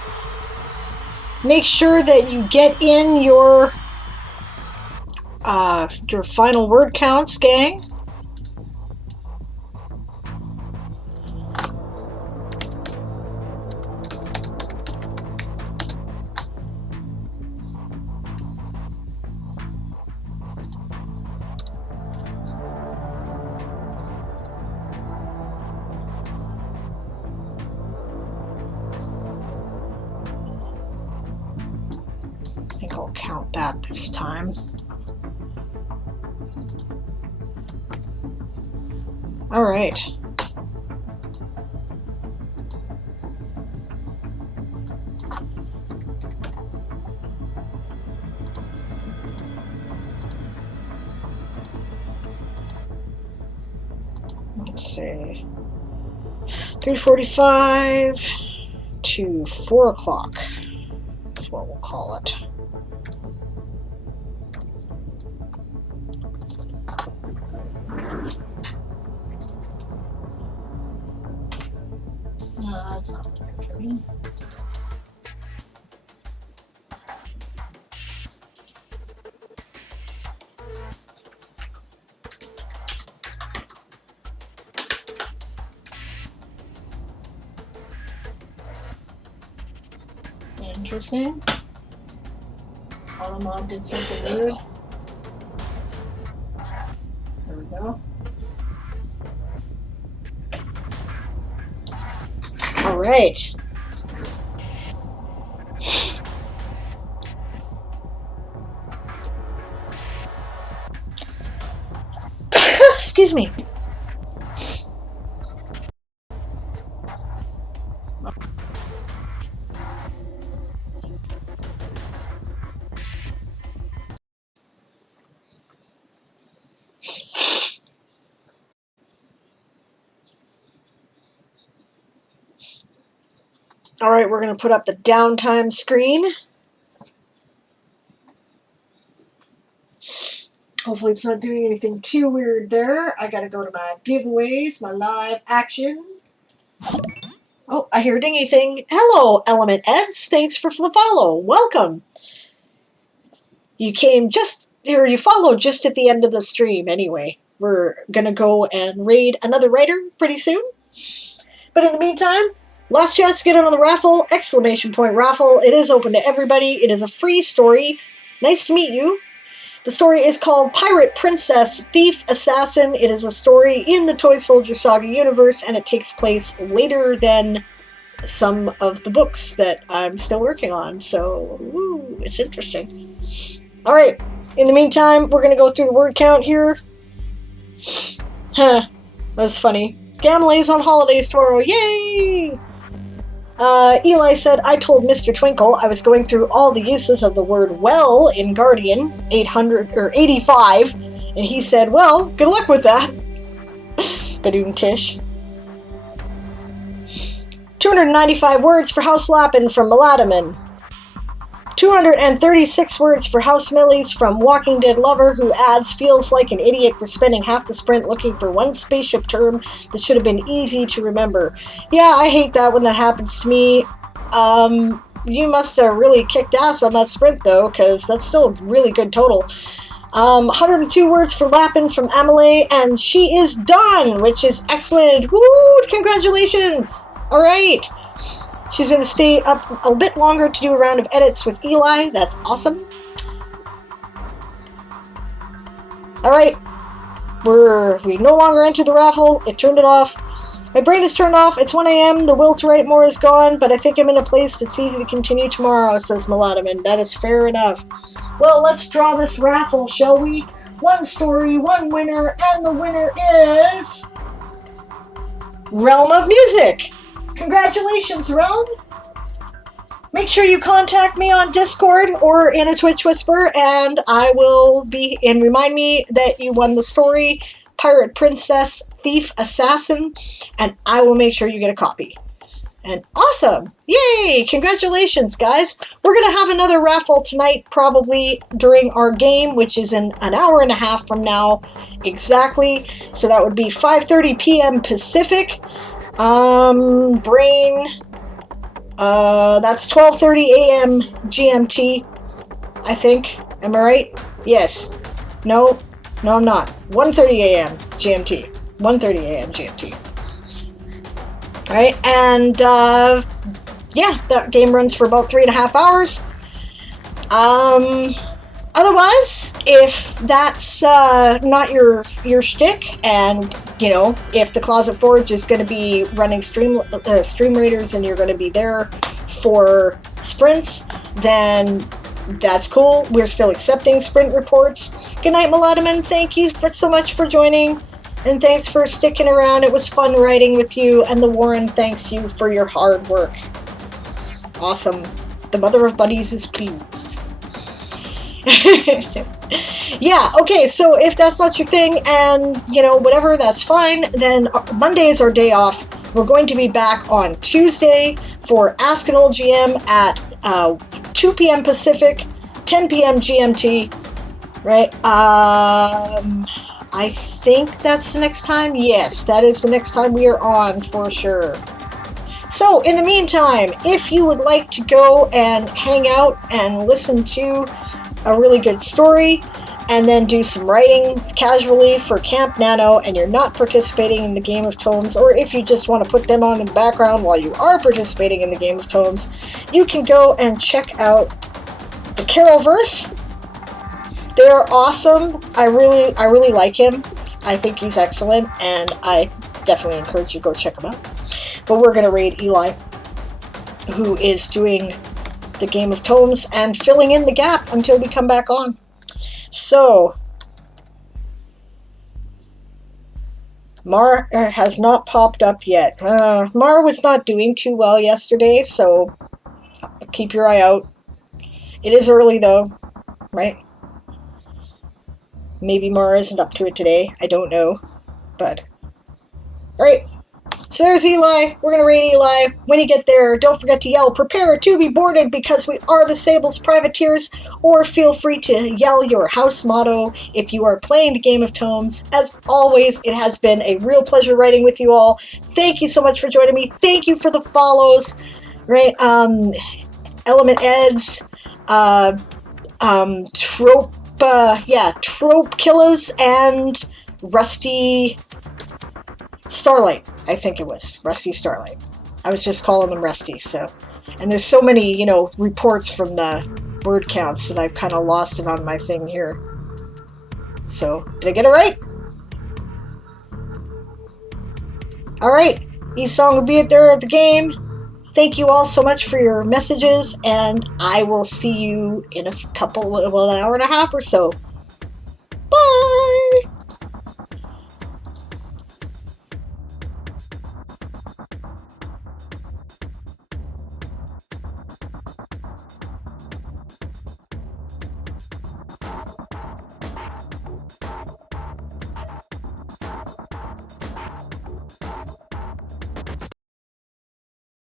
Make sure that you get in your final word counts, gang. I think I'll count that this time. All right. Let's see. 3:45 to 4 o'clock. That's what we'll call it. No, that's not right for me. Interesting. Automod did something weird. There we go. All right. Excuse me. All right, we're going to put up the downtime screen. Hopefully it's not doing anything too weird there. I got to go to my giveaways, my live action. Oh, I hear a dingy thing. Hello, Element Eds. Thanks for the follow. Welcome. You came just, or you followed just at the end of the stream anyway. We're going to go and raid another writer pretty soon. But in the meantime, last chance to get in on the raffle, exclamation point raffle. It is open to everybody. It is a free story. Nice to meet you. The story is called Pirate Princess Thief Assassin. It is a story in the Toy Soldier Saga universe, and it takes place later than some of the books that I'm still working on. So, ooh, it's interesting. All right. In the meantime, we're going to go through the word count here. Huh. That was funny. Gamilay's on holidays tomorrow. Yay! Eli said, I told Mr. Twinkle I was going through all the uses of the word well in Guardian 800 or 85, and he said, well, good luck with that. Badoon Tish. 295 words for House Lappin from Meladaman. 236 words for House Millies from Walking Dead Lover, who adds, feels like an idiot for spending half the sprint looking for one spaceship term that should have been easy to remember. Yeah, I hate that when that happens to me. You must have really kicked ass on that sprint, though, because that's still a really good total. 102 words for Lappin from Amelie, and she is done, which is excellent. Woo! Congratulations! All right. She's going to stay up a bit longer to do a round of edits with Eli. That's awesome. All right. We no longer enter the raffle. It turned it off. My brain is turned off. It's 1 a.m. The will to write more is gone, but I think I'm in a place that's easy to continue tomorrow, says Meladaman. That is fair enough. Well, let's draw this raffle, shall we? One story, one winner, and the winner is Realm of Music. Congratulations, Realm! Make sure you contact me on Discord or in a Twitch Whisper, and I will remind me that you won the story, Pirate Princess Thief Assassin, and I will make sure you get a copy. And awesome! Yay! Congratulations, guys! We're going to have another raffle tonight, probably during our game, which is in an hour and a half from now, exactly. So that would be 5:30 p.m. Pacific. Brain That's 12:30 a.m. GMT, I think. Am I right? Yes. No, I'm not. 1:30 a.m. GMT. 1:30 a.m. GMT. Alright, and yeah, that game runs for about 3.5 hours. Otherwise, if that's not your shtick, and you know, if the Closet Forge is going to be running stream raiders and you're going to be there for sprints, then that's cool. We're still accepting sprint reports. Good night, Melodiman. Thank you so much for joining, and thanks for sticking around. It was fun writing with you, and the Warren thanks you for your hard work. Awesome. The mother of buddies is pleased. Yeah, okay, so if that's not your thing, and, you know, whatever, that's fine, then Monday is our day off. We're going to be back on Tuesday for Ask an Old GM at 2 p.m. Pacific, 10 p.m. GMT, right? I think that's the next time. Yes, that is the next time we are on, for sure. So, in the meantime, if you would like to go and hang out and listen to a really good story, and then do some writing casually for Camp Nano, and you're not participating in the Game of Tomes, or if you just want to put them on in the background while you are participating in the Game of Tomes, you can go and check out the Carolverse. They are awesome. I really like him. I think he's excellent, and I definitely encourage you to go check him out. But we're going to raid Eli, who is doing the Game of Tomes and filling in the gap until we come back on. So, Mar has not popped up yet. Mar was not doing too well yesterday, so keep your eye out. It is early though, right? Maybe Mar isn't up to it today. I don't know, but alright. So there's Eli. We're going to raid Eli. When you get there, don't forget to yell, "Prepare to be boarded," because we are the Sable's privateers, or feel free to yell your house motto if you are playing the Game of Tomes. As always, it has been a real pleasure writing with you all. Thank you so much for joining me. Thank you for the follows, right? Element Eds, Trope Killers, and Rusty Starlight, I think it was. Rusty Starlight. I was just calling them Rusty, so. And there's so many, you know, reports from the word counts that I've kind of lost it on my thing here. So, did I get it right? Alright, E-Song will be at there at the game. Thank you all so much for your messages, and I will see you in an hour and a half or so.